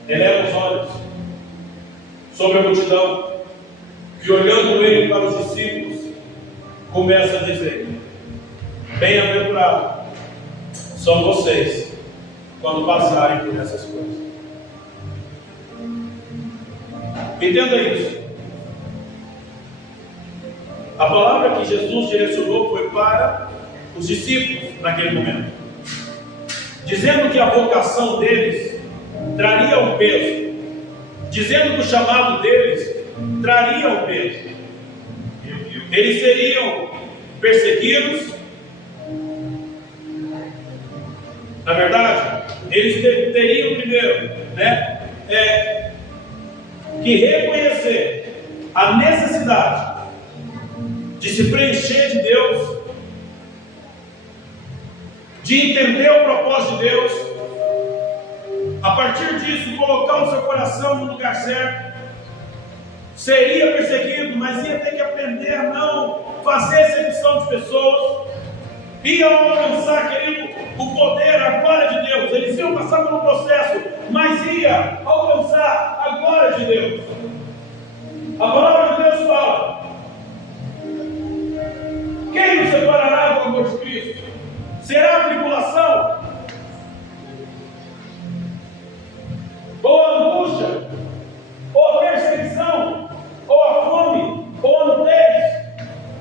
eleva os olhos sobre a multidão e, olhando ele para os discípulos, começa a dizer: bem-aventurados são vocês quando passarem por essas coisas. Entenda isso. A palavra que Jesus direcionou foi para os discípulos naquele momento, dizendo que a vocação deles traria um peso, dizendo que o chamado deles traria um peso. Eles seriam perseguidos. Na verdade, eles teriam primeiro, que reconhecer a necessidade de se preencher de Deus, de entender o propósito de Deus, a partir disso colocar o seu coração no lugar certo. Seria perseguido, mas ia ter que aprender a não fazer exceção de pessoas. Iam alcançar, querido, o poder, a glória de Deus. Eles iam passar pelo processo, mas ia alcançar a glória de Deus. A palavra de Deus fala: quem nos separará do amor de Cristo? Será a tribulação? Ou a angústia? Ou a perseguição? Ou a fome? Ou a nudez?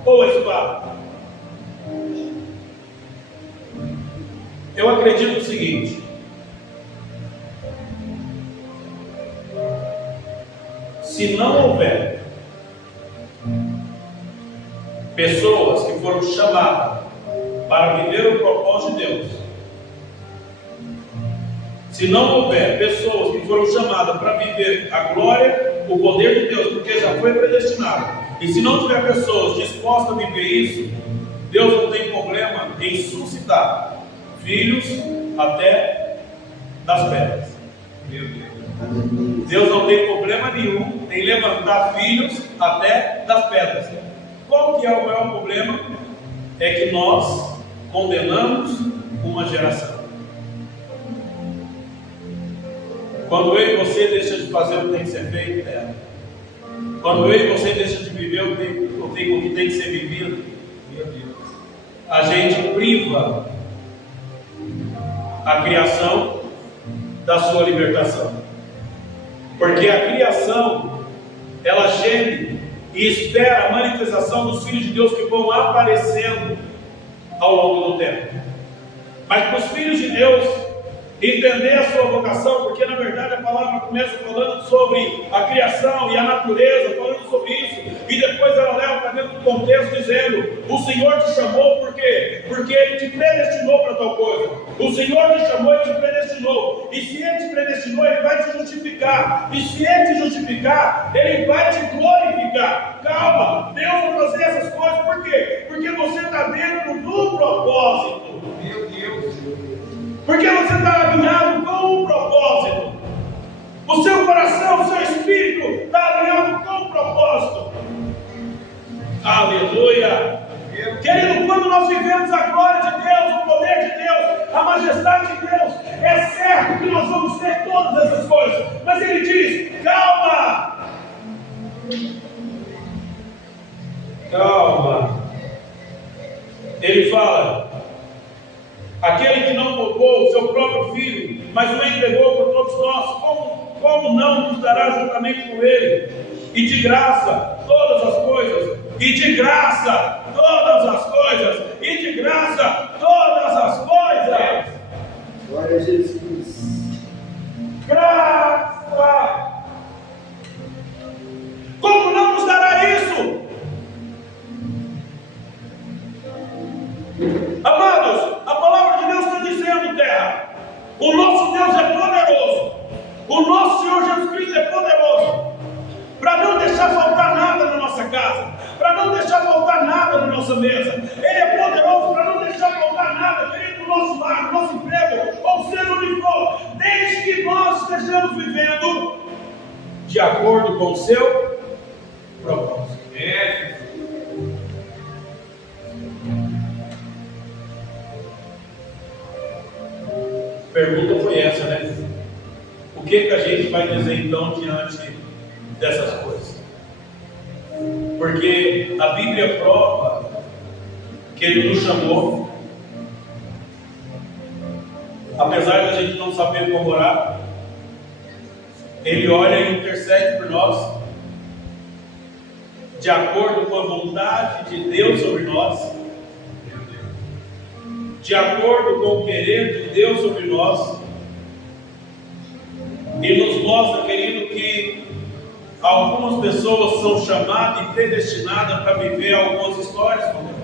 Ou a espada? Eu acredito o seguinte: se não houver pessoas que foram chamadas para viver o propósito de Deus, se não houver pessoas que foram chamadas para viver a glória, o poder de Deus, porque já foi predestinado, e se não tiver pessoas dispostas a viver isso, Deus não tem problema em suscitar filhos até das pedras. Deus não tem problema nenhum em levantar filhos até das pedras. Qual que é o maior problema? É que nós condenamos uma geração. Quando eu e você deixa de fazer o que tem que ser feito dela, quando eu e você deixa de viver o que tem que ser vivido, a gente priva a criação da sua libertação. Porque a criação, ela geme e espera a manifestação dos filhos de Deus que vão aparecendo ao longo do tempo. Mas para os filhos de Deus entender a sua vocação, porque na verdade a palavra começa falando sobre a criação e a natureza, falando sobre isso, e depois ela leva para dentro do contexto dizendo: o Senhor te chamou por quê? Porque Ele te predestinou para tal coisa. O Senhor te chamou e te predestinou, e se Ele te predestinou, Ele vai te justificar, e se Ele te justificar, Ele vai te glorificar. Calma, Deus vai fazer essas coisas, por quê? Porque você está dentro do propósito. Meu Deus! Porque você está alinhado com o propósito. O seu coração, o seu espírito está alinhado com o propósito. Aleluia! Querido, quando nós vivemos a glória de Deus, o poder de Deus, a majestade de Deus, é certo que nós vamos ter todas essas coisas. Mas Ele diz: calma! Calma! Ele fala: aquele que não poupou o seu próprio filho, mas o entregou por todos nós, como não nos dará juntamente com Ele? E de graça todas as coisas, e de graça todas as coisas, e de graça todas as coisas. Glória a Jesus. Graça. Como não nos dará isso? Amados, a palavra de Deus está dizendo, terra, o nosso Deus é poderoso, o nosso Senhor Jesus Cristo é poderoso, para não deixar faltar nada na nossa casa, para não deixar faltar nada na nossa mesa. Ele é poderoso para não deixar faltar nada, querido, no nosso lar, no nosso emprego, ou seja onde for, desde que nós estejamos vivendo de acordo com o seu propósito. Pergunta foi essa, né? O que a gente vai dizer então diante dessas coisas? Porque a Bíblia prova que Ele nos chamou, apesar da gente não saber como orar, Ele olha e intercede por nós, de acordo com a vontade de Deus sobre nós, de acordo com o querer de Deus sobre nós, e nos mostra, querido, que algumas pessoas são chamadas e predestinadas para viver algumas histórias com Deus.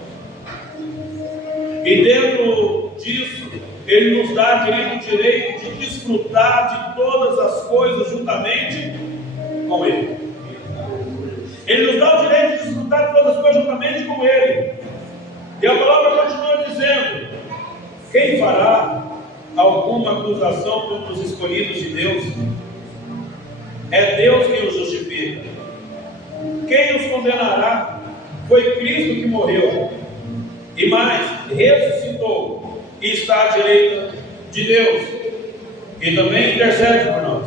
E dentro disso, Ele nos dá, querido, o direito de desfrutar de todas as coisas juntamente com Ele. Ele nos dá o direito de desfrutar de todas as coisas juntamente com Ele. E a palavra continua dizendo: quem fará alguma acusação contra os escolhidos de Deus? É Deus quem os justifica. Quem os condenará? Foi Cristo que morreu, e mais, ressuscitou, e está à direita de Deus, e também intercede por nós.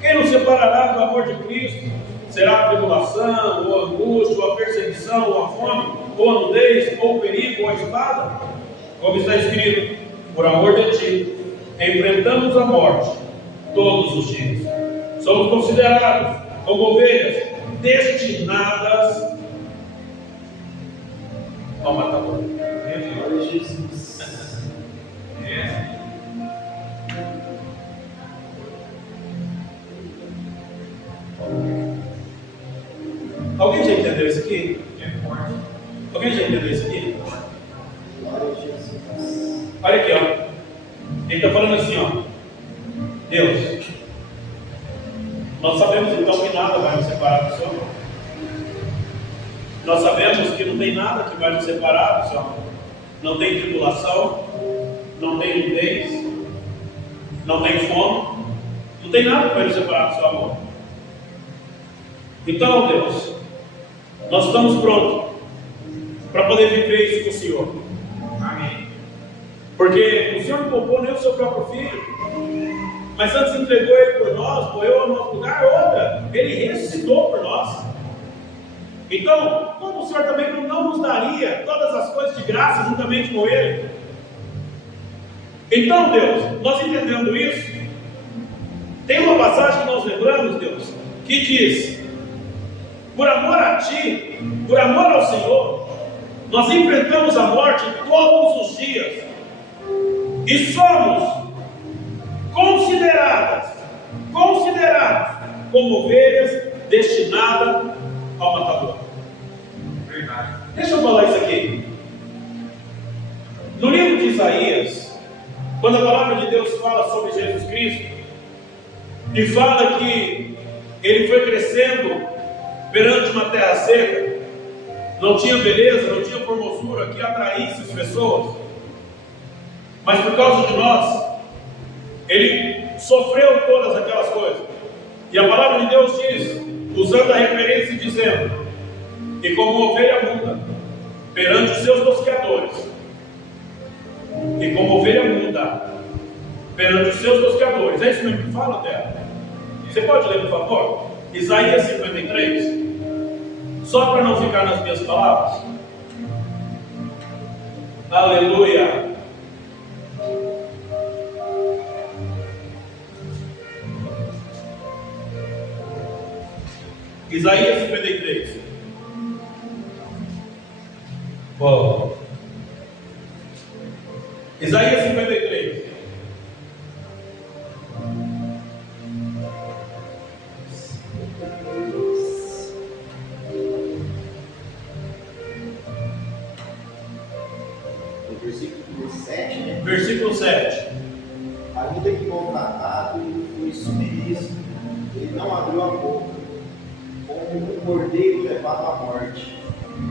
Quem nos separará do amor de Cristo? Será a tribulação, ou a angústia, ou a perseguição, ou a fome, ou a nudez, ou o perigo, ou a espada? Como está escrito: por amor de ti, enfrentamos a morte todos os dias. Somos considerados como ovelhas destinadas ao matador. Glória a Jesus. Alguém já entendeu isso aqui? Alguém já entendeu isso aqui? Glória a Jesus. Olha aqui, ó. Ele está falando assim, ó. Deus, nós sabemos então que nada vai nos separar do Senhor. Nós sabemos que não tem nada que vai nos separar do Senhor. Não tem tribulação, não tem nudez, não tem fome, não tem nada que vai nos separar do seu amor. Então, Deus, nós estamos prontos para poder viver isso com o Senhor. Amém. Porque o Senhor não poupou nem o seu próprio filho, mas antes entregou ele por nós, morreu ao nosso lugar. Outra, ele ressuscitou por nós. Então, como o Senhor também não nos daria todas as coisas de graça juntamente com ele? Então, Deus, nós entendendo isso, tem uma passagem que nós lembramos, Deus, que diz: por amor a ti, por amor ao Senhor, nós enfrentamos a morte todos os dias e somos considerados como ovelhas destinadas ao matador. Verdade. Deixa eu falar isso aqui. No livro de Isaías, quando a palavra de Deus fala sobre Jesus Cristo e fala que ele foi crescendo perante uma terra seca, não tinha beleza, não tinha formosura que atraísse as pessoas, mas por causa de nós, ele sofreu todas aquelas coisas. E a palavra de Deus diz, usando a referência, dizendo: e como ovelha muda perante os seus tosqueadores, e como ovelha muda perante os seus tosqueadores. É isso mesmo que fala, terra? Você pode ler, por favor? Isaías 53. Só para não ficar nas minhas palavras. Aleluia. Isaías 53. Bom. Isaías 53. Versículo 7, né? Versículo 7. Ainda que maltratado e foi submisso, ele não abriu a boca, como um cordeiro levado à morte,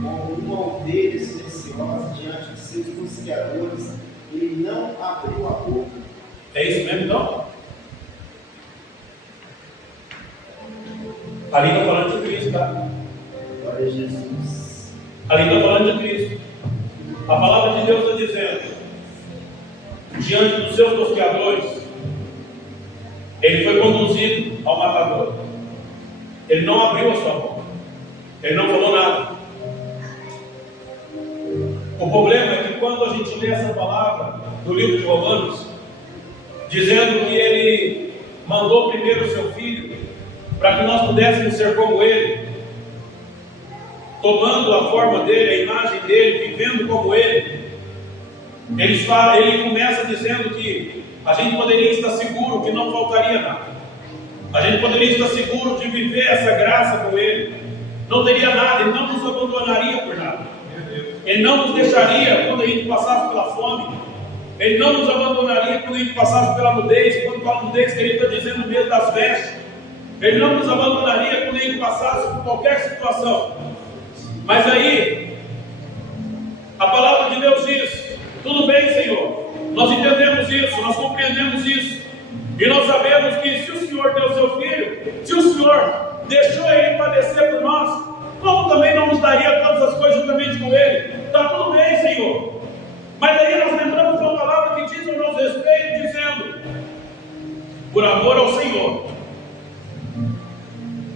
como uma ovelha silenciosa diante de seus conciliadores, ele não abriu a boca. É isso mesmo então? Ali está falando de Cristo, tá? Glória a Jesus. Ali está falando de Cristo. A palavra de Deus está dizendo, diante dos seus tosqueadores, ele foi conduzido ao matador. Ele não abriu a sua boca. Ele não falou nada. O problema é que quando a gente lê essa palavra do livro de Romanos, dizendo que ele mandou primeiro o seu filho, para que nós pudéssemos ser como ele, tomando a forma dele, a imagem dele, vivendo como ele, ele começa dizendo que a gente poderia estar seguro que não faltaria nada. A gente poderia estar seguro de viver essa graça com ele. Não teria nada, ele não nos abandonaria por nada. Ele não nos deixaria quando a gente passasse pela fome. Ele não nos abandonaria quando a gente passasse pela nudez. Quando fala nudez, ele está dizendo mesmo das vestes. Ele não nos abandonaria quando a gente passasse por qualquer situação. Mas aí, a palavra de Deus diz, tudo bem, Senhor, nós entendemos isso, nós compreendemos isso, e nós sabemos que se o Senhor deu seu Filho, se o Senhor deixou ele padecer por nós, como também não nos daria todas as coisas juntamente com ele? Está tudo bem, Senhor. Mas aí nós lembramos de uma palavra que diz ao nosso respeito, dizendo, por amor ao Senhor,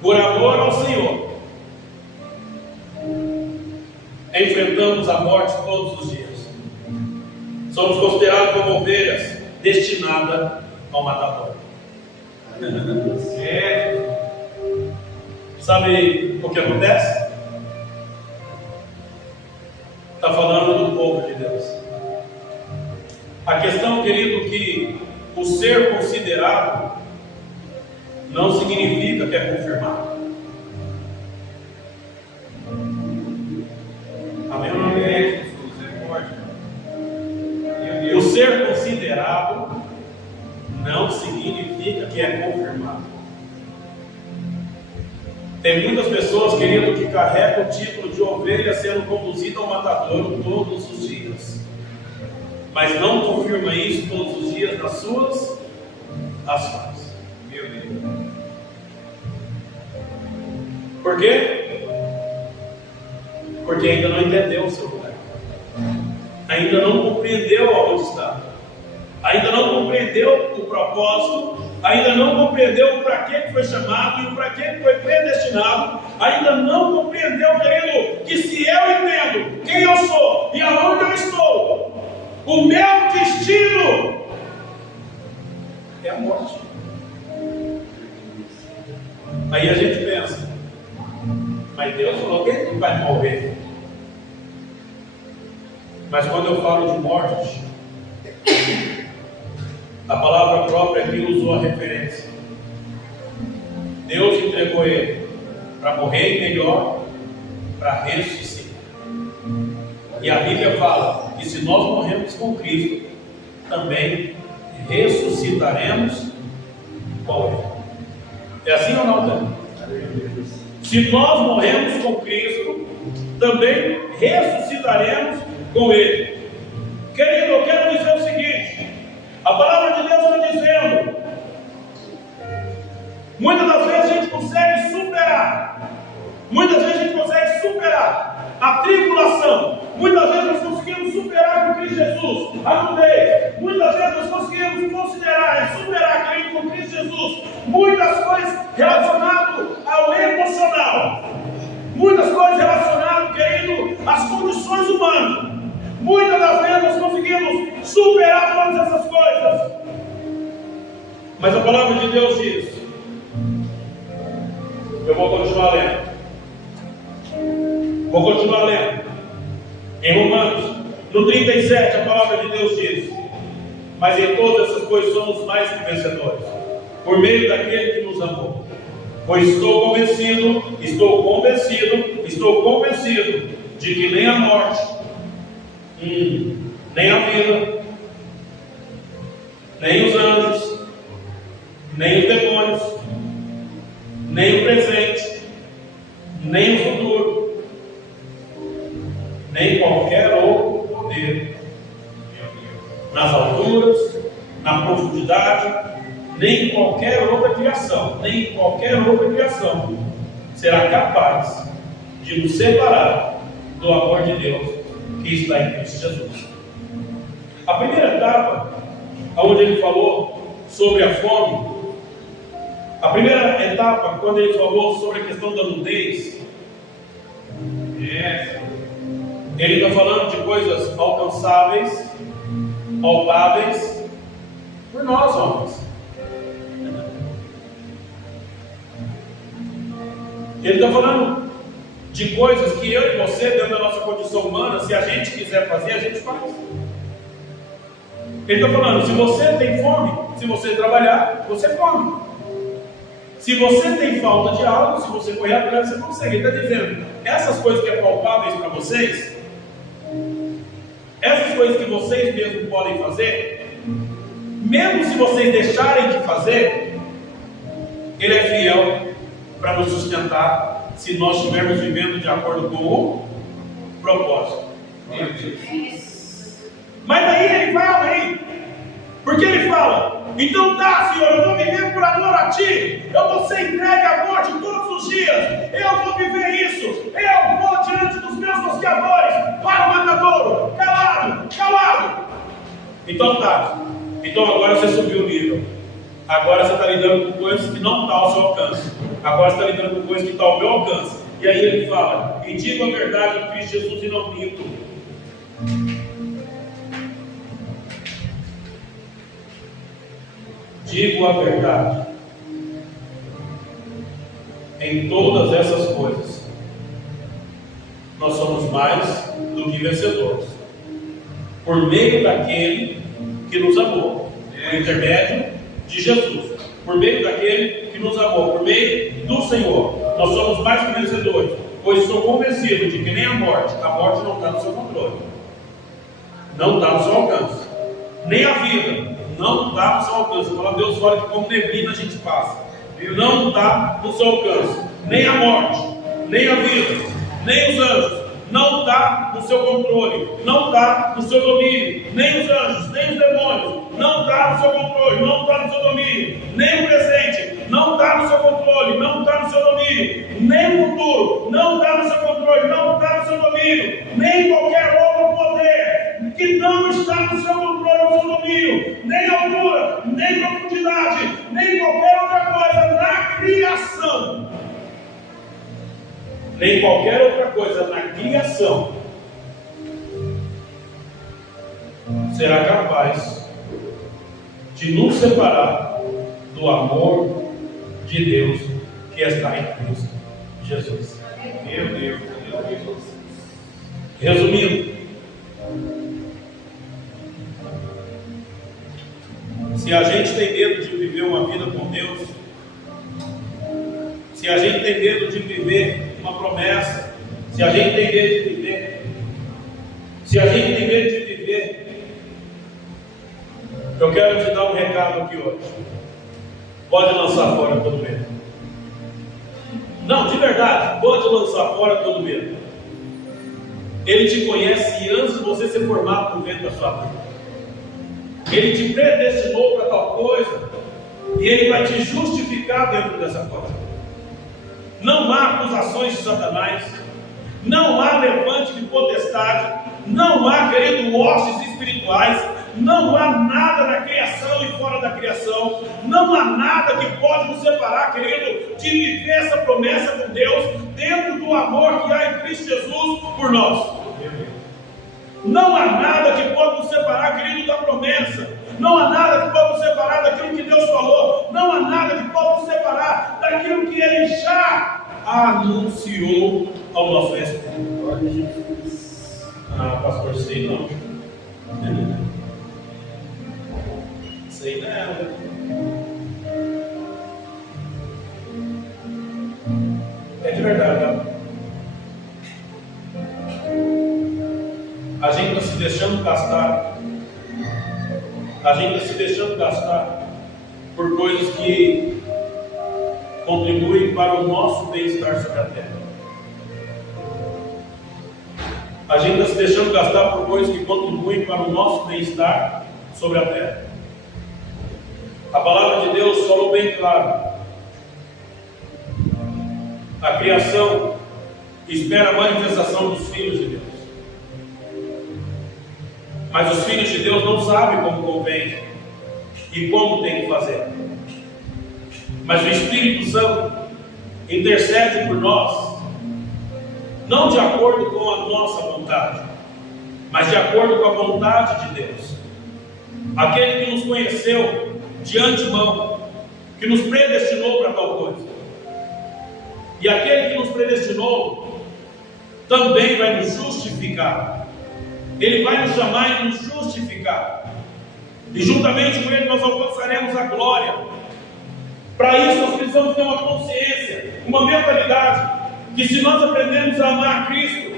por amor ao Senhor, enfrentamos a morte todos os dias. Somos considerados como ovelhas destinadas ao matador. Sabe o que acontece? Está falando do povo de Deus. A questão, querido, que o ser considerado não significa que é confirmado. Amém? O ser considerado não significa que é confirmado. Tem muitas pessoas, querido, que carregam o título de ovelha sendo conduzida ao matadouro todos os dias, mas não confirma isso todos os dias nas suas ações. Meu Deus. Por quê? Porque ainda não entendeu o seu lugar, ainda não compreendeu aonde está, ainda não compreendeu o propósito, ainda não compreendeu o para que foi chamado e o para que foi predestinado, ainda não compreendeu, querido, que se eu entendo quem eu sou e aonde eu estou, o meu destino é a morte. Aí a gente pensa, mas Deus falou que ele vai morrer. Mas quando eu falo de morte, a palavra própria aqui usou a referência. Deus entregou ele para morrer e melhor, para ressuscitar. E a Bíblia fala que se nós morremos com Cristo, também ressuscitaremos com ele. É assim ou não? Se nós morremos com Cristo, também ressuscitaremos com ele. Querido, eu quero dizer o seguinte: a palavra de Deus está dizendo, muitas das vezes a gente consegue superar, muitas vezes a gente consegue superar a tribulação, muitas vezes nós conseguimos superar com Cristo Jesus a nudez, muitas vezes nós conseguimos considerar e superar, querido, com Cristo Jesus muitas coisas relacionadas ao emocional, muitas coisas relacionadas, querido, às condições humanas. Muitas das vezes nós conseguimos superar todas essas coisas, mas a palavra de Deus diz, eu vou continuar lendo, Em Romanos, no 37, a palavra de Deus diz: mas em todas essas coisas somos mais que vencedores, por meio daquele que nos amou. Pois estou convencido de que nem a morte, nem a vida, nem os anjos, nem os demônios, nem o presente, nem o futuro, nem qualquer outro poder, nas alturas, na profundidade, nem qualquer outra criação, será capaz de nos separar do amor de Deus que está em Cristo Jesus. A primeira etapa, onde ele falou sobre a fome, a primeira etapa, quando ele falou sobre a questão da nudez, ele está falando de coisas alcançáveis, palpáveis, por nós, homens. Ele está falando de coisas que eu e você, dentro da nossa condição humana, se a gente quiser fazer, a gente faz. Ele está falando, se você tem fome, se você trabalhar, você come. Se você tem falta de algo, se você correr atrás, você consegue. Ele está dizendo, essas coisas que é palpáveis para vocês, essas coisas que vocês mesmos podem fazer, mesmo se vocês deixarem de fazer, Ele é fiel para nos sustentar, se nós estivermos vivendo de acordo com o propósito. Mas daí ele vai além, porque ele fala, então tá, Senhor, eu vou viver por amor a Ti, eu vou ser entregue à morte todos os dias, eu vou viver isso, eu vou diante dos meus mosqueadores, para o matadouro, calado. Então tá, então agora você subiu o nível, agora você está lidando com coisas que não estão ao seu alcance, agora você está lidando com coisas que estão ao meu alcance. E aí ele fala, e digo a verdade em Cristo Jesus e não minto. Digo a verdade em todas essas coisas. Nós somos mais do que vencedores, por meio daquele que nos amou, por intermédio de Jesus, por meio daquele que nos amou, por meio do Senhor. Nós somos mais que vencedores, pois sou convencido de que nem a morte não está no seu controle, não está no seu alcance, nem a vida não está no seu alcance. A palavra de Deus fala que como neblina a gente passa, não está no seu alcance, nem a morte, nem a vida, nem os anjos, não está no seu controle, não está no seu domínio, nem os anjos, nem os demônios, não está no seu controle, não está no seu domínio, nem o presente, não está no seu controle, não está no seu domínio, nem o futuro, não está no seu controle, não está no seu domínio, nem qualquer outro poder que não está no seu controle, no seu domínio, nem altura, nem profundidade, nem qualquer outra coisa na criação. Nem qualquer outra coisa na criação será capaz de nos separar do amor de Deus que está em Cristo Jesus. Meu Deus. Resumindo, se a gente tem medo de viver uma vida com Deus, se a gente tem medo de viver uma promessa, se a gente tem medo de viver, eu quero te dar um recado aqui hoje. Pode lançar fora todo medo. Não, de verdade, pode lançar fora todo medo. Ele te conhece antes de você ser formado por dentro da sua vida. Ele te predestinou para tal coisa e Ele vai te justificar dentro dessa coisa. Não há acusações de Satanás, não há levante de potestade, não há, querido, hostes espirituais, não há nada na criação e fora da criação, não há nada que pode nos separar, querido, de viver essa promessa com Deus dentro do amor que há em Cristo Jesus por nós. Não há nada que pode nos separar, querido, da promessa. Não há nada que pode nos separar daquilo que Deus falou. Não há nada que pode nos separar daquilo que Ele já anunciou ao nosso respeito. Ah, pastor, sei não. Sei não. É de verdade, tá? A gente está se deixando gastar. A gente está se deixando gastar por coisas que contribuem para o nosso bem-estar sobre a terra. A gente está se deixando gastar por coisas que contribuem para o nosso bem-estar sobre a terra. A palavra de Deus falou bem claro. A criação espera a manifestação dos filhos de Deus. Mas os filhos de Deus não sabem como convém e como tem que fazer. Mas o Espírito Santo intercede por nós, não de acordo com a nossa vontade, mas de acordo com a vontade de Deus. Aquele que nos conheceu de antemão, que nos predestinou para tal coisa. E aquele que nos predestinou também vai nos justificar. Ele vai nos chamar e nos justificar. E juntamente com Ele nós alcançaremos a glória. Para isso nós precisamos ter uma consciência, uma mentalidade, que se nós aprendemos a amar a Cristo,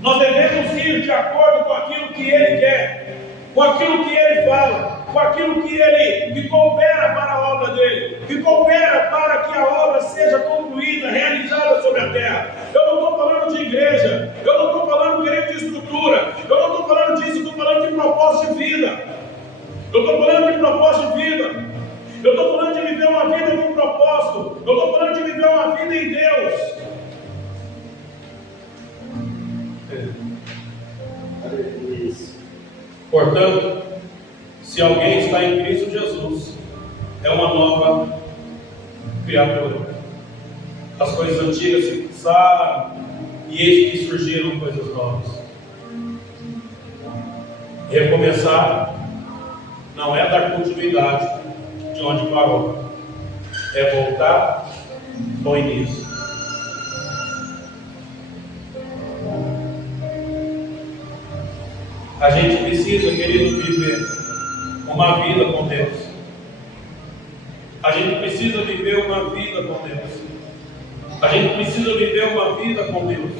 nós devemos ir de acordo com aquilo que Ele quer, com aquilo que Ele fala, com aquilo que coopera para a obra dEle, que coopera para que a obra seja concluída, realizada sobre a terra. Eu não estou falando de igreja, eu não estou falando, querido, de estrutura, eu não estou falando disso, eu estou falando de propósito de vida. Eu estou falando de propósito de vida. Eu estou falando de viver uma vida com propósito. Eu estou falando de viver uma vida em Deus. Portanto, se alguém está em Cristo Jesus, é uma nova criatura. As coisas antigas se passaram e eis que surgiram coisas novas. Recomeçar não é dar continuidade de onde parou, é voltar ao início. A gente precisa, querido, viver uma vida com Deus. A gente precisa viver uma vida com Deus. A gente precisa viver uma vida com Deus.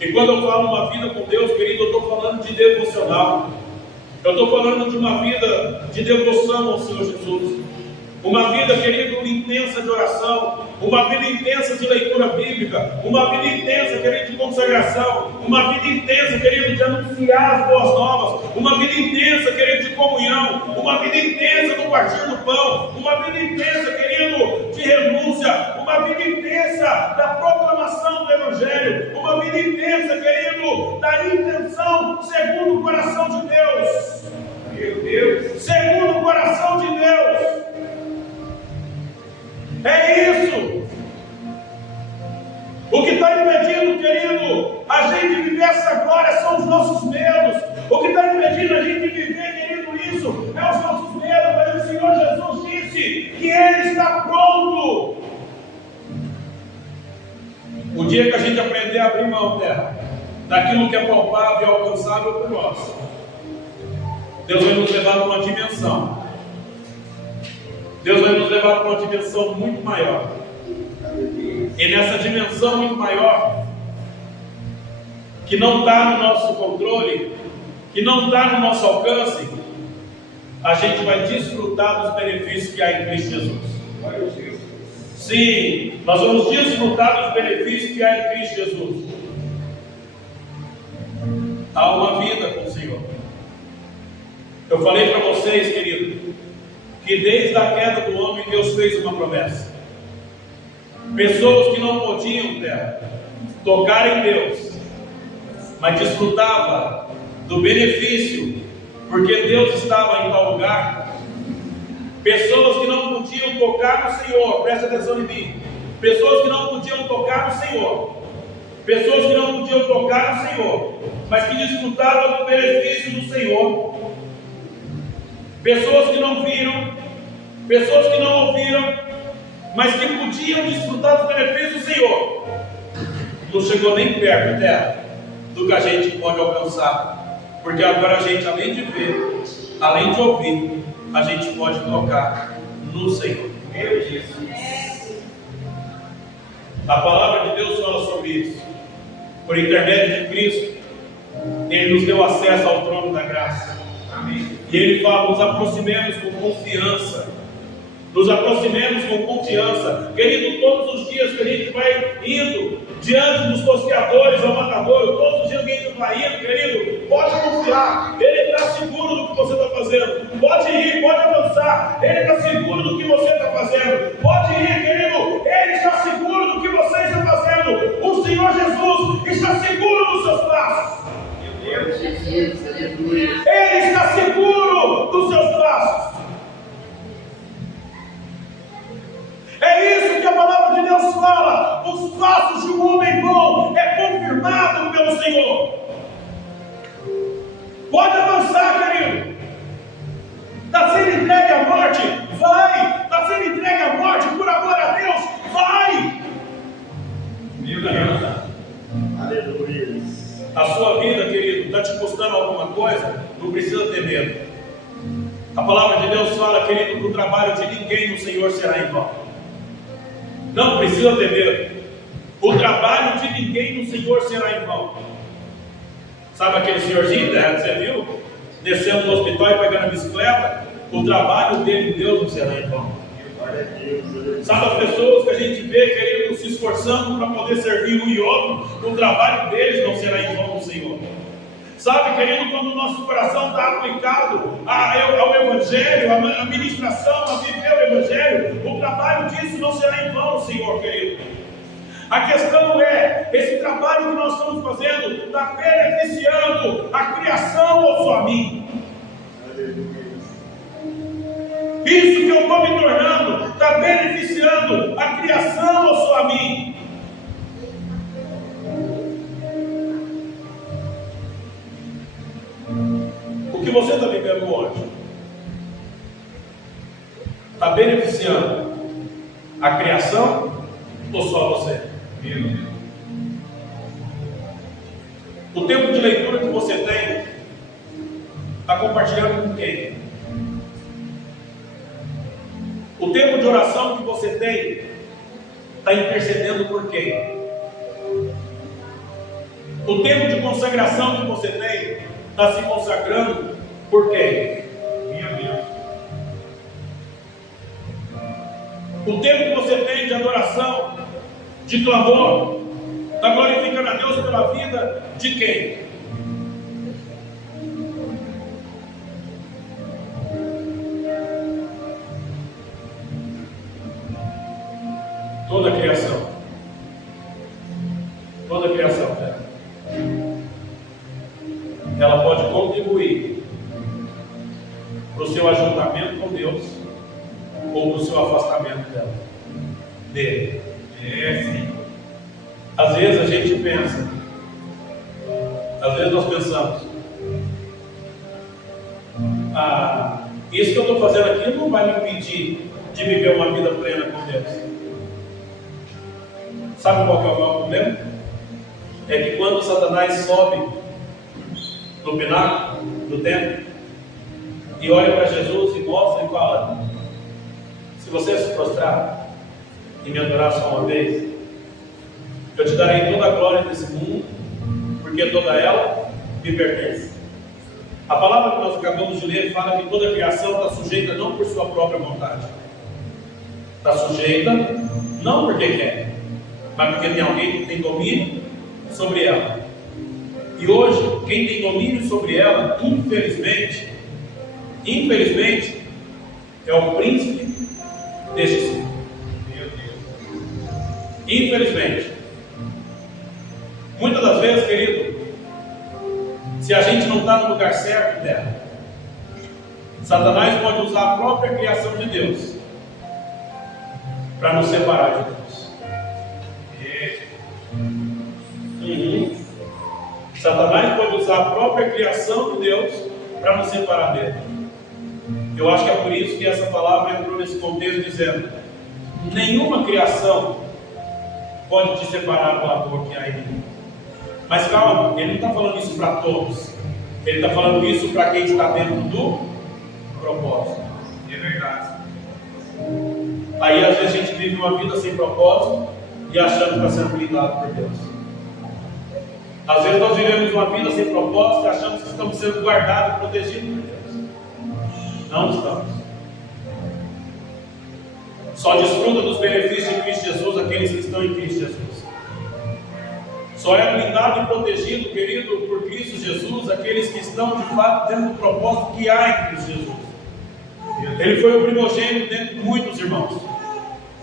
E quando eu falo uma vida com Deus, querido, eu estou falando de devocional. Eu estou falando de uma vida de devoção ao Senhor Jesus. Uma vida, querido, intensa de oração. Uma vida intensa de leitura bíblica. Uma vida intensa, querido, de consagração. Uma vida intensa, querido, de anunciar as boas novas. Uma vida intensa, querido, de comunhão. Uma vida intensa do partir do pão. Uma vida intensa, querido, de renúncia. Uma vida intensa da proclamação do Evangelho. Uma vida intensa, querido, da intenção segundo o coração de Deus. Meu Deus. Segundo o coração de Deus. É isso. O que está impedindo, querido, a gente viver essa glória são os nossos medos. O que está impedindo a gente viver, querido, isso é os nossos medos. Mas o Senhor Jesus disse que Ele está pronto. O dia que a gente aprender a abrir mão, terra, daquilo que é palpável e alcançável por nós, Deus vai nos levar para uma dimensão. Deus vai nos levar para uma dimensão muito maior. E nessa dimensão muito maior, que não está no nosso controle, que não está no nosso alcance, a gente vai desfrutar dos benefícios que há em Cristo Jesus. Sim, nós vamos desfrutar dos benefícios que há em Cristo Jesus. Há uma vida com o Senhor. Eu falei para vocês, querido, que desde a queda do homem Deus fez uma promessa. Pessoas que não podiam, terra, tocar em Deus, mas desfrutavam do benefício, porque Deus estava em tal lugar. Pessoas que não podiam tocar no Senhor, presta atenção em mim. Pessoas que não podiam tocar no Senhor. Pessoas que não podiam tocar no Senhor, mas que desfrutavam do benefício do Senhor. Pessoas que não viram, pessoas que não ouviram, mas que podiam desfrutar dos benefícios do Senhor. Não chegou nem perto, terra, do que a gente pode alcançar. Porque agora a gente, além de ver, além de ouvir, a gente pode tocar no Senhor. Meu Jesus. A palavra de Deus fala sobre isso. Por intermédio de Cristo, Ele nos deu acesso ao trono da graça. Amém. E Ele fala, nos aproximemos com confiança. Nos aproximemos com confiança. Querido, todos os dias que a gente vai indo diante dos tosqueadores ao matadouro, todos os dias que a gente vai indo, querido, pode confiar. Ele está seguro do que você está fazendo. Pode ir, pode avançar. Ele está seguro do que você está fazendo. Pode ir, querido. Ele está seguro do que você está fazendo. O Senhor Jesus está seguro dos seus passos. Meu Deus, Jesus, aleluia. Ele está seguro dos seus passos. É isso que a palavra de Deus fala. Os passos de um homem bom é confirmado pelo Senhor. Pode avançar, querido. Está sendo entregue à morte? Vai. Está sendo entregue à morte por amor a Deus? Vai. Meu Deus. Aleluia. A sua vida, querido, está te custando alguma coisa? Não precisa ter medo. A palavra de Deus fala, querido, que o trabalho de ninguém no Senhor será em vão. Não precisa ter medo. O trabalho de ninguém no Senhor será em vão. Sabe aquele senhorzinho que você viu? Descendo no hospital e pegando a bicicleta? O trabalho dele em Deus não será em vão. Sabe as pessoas que a gente vê, querido, se esforçando para poder servir um e outro? O trabalho deles não será em vão do Senhor. Sabe, querido, quando o nosso coração está aplicado ao Evangelho, à ministração, a viver o Evangelho, o trabalho disso não será em vão, Senhor, querido. A questão é, esse trabalho que nós estamos fazendo está beneficiando a criação ou só a mim? Isso que eu estou me tornando está beneficiando a criação ou só a mim? O que você está vivendo hoje está beneficiando a criação ou só você? O tempo de leitura que você tem está compartilhando com quem? O tempo de oração que você tem está intercedendo por quem? O tempo de consagração que você tem está se consagrando por quem? Meu Deus. O tempo que você tem de adoração, de clamor, está glorificando a Deus pela vida de quem? Toda a criação. Toda a criação dela. Ela pode contribuir para o seu ajuntamento com Deus ou para o seu afastamento dele. Sim. Às vezes a gente pensa, às vezes nós pensamos, isso que eu estou fazendo aqui não vai me impedir de viver uma vida plena com Deus. Sabe qual que é o maior problema? É que quando Satanás sobe no pináculo do templo e olha para Jesus e mostra e fala: se você se prostrar e me adorar só uma vez, eu te darei toda a glória desse mundo, porque toda ela me pertence. A palavra que nós acabamos de ler fala que toda a criação está sujeita não por sua própria vontade, está sujeita não porque quer, mas porque tem alguém que tem domínio sobre ela. E hoje, quem tem domínio sobre ela, infelizmente, é o príncipe deste século. Infelizmente. Muitas das vezes, querido, se a gente não está no lugar certo dela, Satanás pode usar a própria criação de Deus para nos separar de Deus. Satanás pode usar a própria criação de Deus para nos separar dele. Eu acho que é por isso que essa palavra entrou nesse contexto dizendo: nenhuma criação pode te separar do amor que há em mim. Mas calma, ele não está falando isso para todos. Ele está falando isso para quem está dentro do propósito. É verdade. Aí às vezes a gente vive uma vida sem propósito e achando que está sendo blindado por Deus. Às vezes nós vivemos uma vida sem propósito e achamos que estamos sendo guardados e protegidos por Deus. Não estamos. Só desfruta dos benefícios de Cristo Jesus aqueles que estão em Cristo Jesus. Só é blindado e protegido, querido, por Cristo Jesus, aqueles que estão de fato dentro do propósito que há em Cristo Jesus. Ele foi o primogênito dentro de muitos irmãos,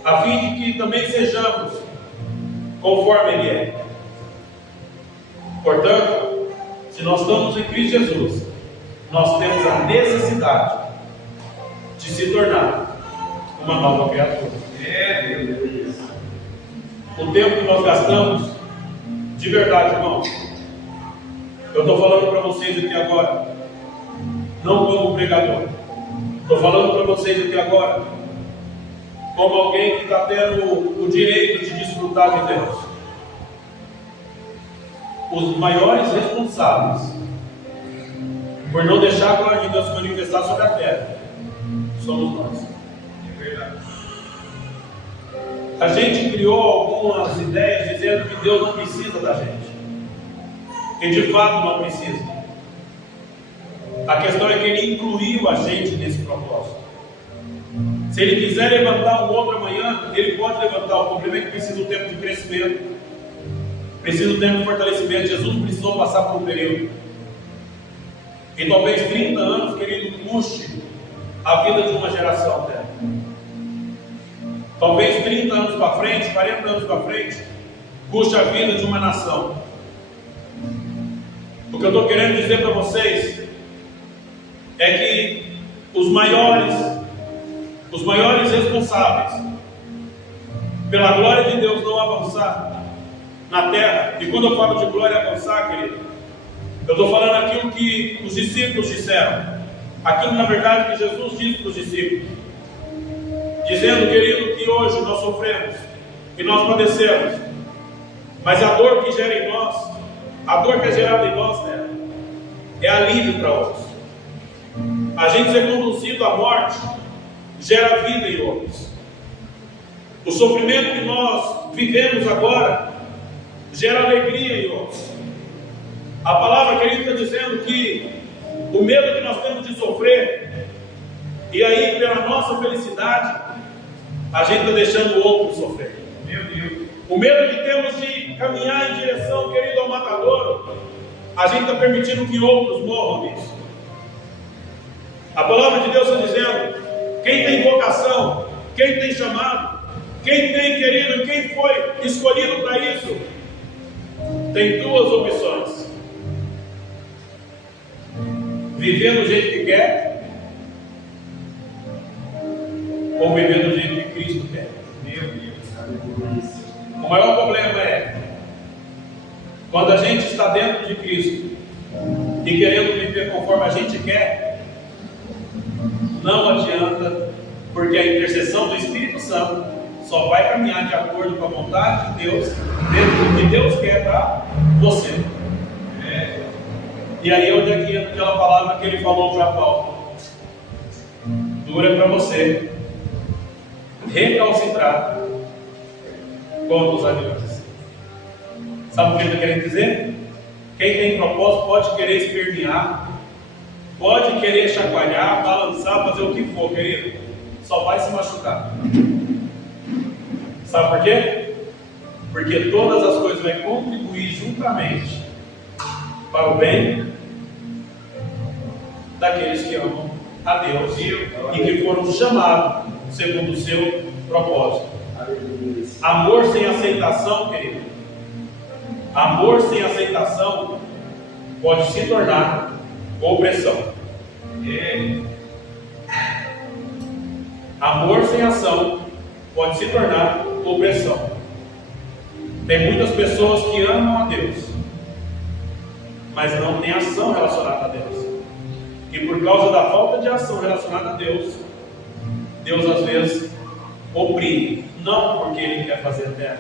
a fim de que também sejamos conforme Ele é. Portanto, se nós estamos em Cristo Jesus, nós temos a necessidade de se tornar uma nova criatura. O tempo que nós gastamos, de verdade, irmãos, eu estou falando para vocês aqui agora, não como pregador, estou falando para vocês aqui agora, como alguém que está tendo o direito de desfrutar de Deus. Os maiores responsáveis por não deixar a glória de Deus se manifestar sobre a terra somos nós. É verdade. A gente criou algumas ideias dizendo que Deus não precisa da gente. E de fato não precisa. A questão é que Ele incluiu a gente nesse propósito. Se Ele quiser levantar um outro amanhã, Ele pode levantar. O problema é que precisa do tempo de crescimento. Precisa do tempo de fortalecimento. Jesus precisou passar por um período. E talvez 30 anos, querido, custe a vida de uma geração dela. Talvez 30 anos para frente, 40 anos para frente, custe a vida de uma nação. O que eu estou querendo dizer para vocês é que os maiores responsáveis pela glória de Deus não avançar na terra, e quando eu falo de glória avançar, querido, eu estou falando aquilo que os discípulos disseram, aquilo na verdade que Jesus disse para os discípulos, dizendo, querido, que hoje nós sofremos e nós padecemos, mas a dor que gera em nós, a dor que é gerada em nós, né, é alívio para outros. A gente ser conduzido à morte gera vida em outros. O sofrimento que nós vivemos agora gera alegria em outros. A palavra, querido, está dizendo que o medo que nós temos de sofrer, e aí pela nossa felicidade, a gente está deixando o outro sofrer. Meu Deus. O medo que temos de caminhar em direção, querido, ao matadouro, a gente está permitindo que outros morram nisso. A palavra de Deus está dizendo: quem tem vocação, quem tem chamado, quem tem, querido, quem foi escolhido para isso, tem duas opções: viver do jeito que quer, ou viver do jeito que Cristo quer. Meu Deus. O maior problema é quando a gente está dentro de Cristo e querendo viver conforme a gente quer. Não adianta, porque a intercessão do Espírito Santo só vai caminhar de acordo com a vontade de Deus, dentro do que Deus quer para você. E aí onde é que entra aquela palavra que ele falou para Paulo: dura para você recalcitrar contra os animais. Sabe o que ele está querendo dizer? Quem tem propósito pode querer espernear, pode querer chacoalhar, balançar, fazer o que for, querido, só vai se machucar. Sabe por quê? Porque todas as coisas vão contribuir juntamente para o bem daqueles que amam a Deus e que foram chamados segundo o seu propósito. Amor sem aceitação, querido, amor sem aceitação pode se tornar opressão. Amor sem ação pode se tornar opressão. Tem muitas pessoas que amam a Deus, mas não tem ação relacionada a Deus. E por causa da falta de ação relacionada a Deus, Deus às vezes oprime, não porque Ele quer fazer a terra,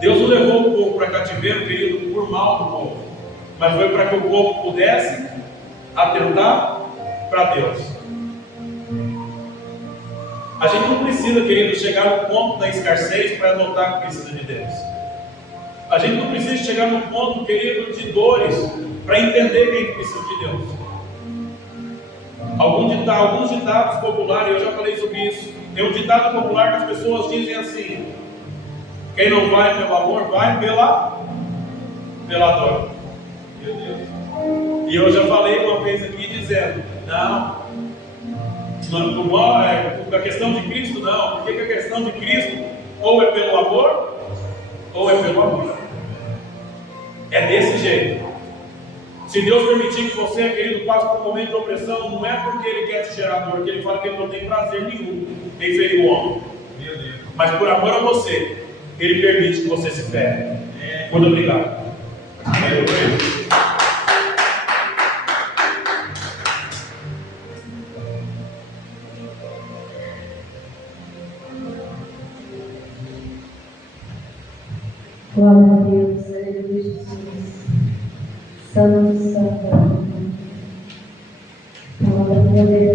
Deus não levou o povo para cativeiro, querido, por mal do povo, mas foi para que o povo pudesse atentar para Deus. A gente não precisa, querido, chegar no ponto da escassez para notar que precisa de Deus. A gente não precisa chegar no ponto, querido, de dores para entender que a gente precisa de Deus. Alguns ditados populares, eu já falei sobre isso. Tem um ditado popular que as pessoas dizem assim: quem não vai pelo amor, vai pela dor. Meu Deus. E eu já falei uma vez aqui dizendo: não, a questão de Cristo não, porque a questão de Cristo ou é pelo amor ou é pelo amor. É desse jeito. Se Deus permitir que você, querido, passe por um momento de opressão, não é porque Ele quer te gerar dor, porque Ele fala que Ele não tem prazer nenhum em ferir o homem. Meu Deus. Mas por amor a você, Ele permite que você se fere. Muito obrigado. Amém. Glória a Deus, aleluia, Jesus. Santo, santo, palavra poderosa.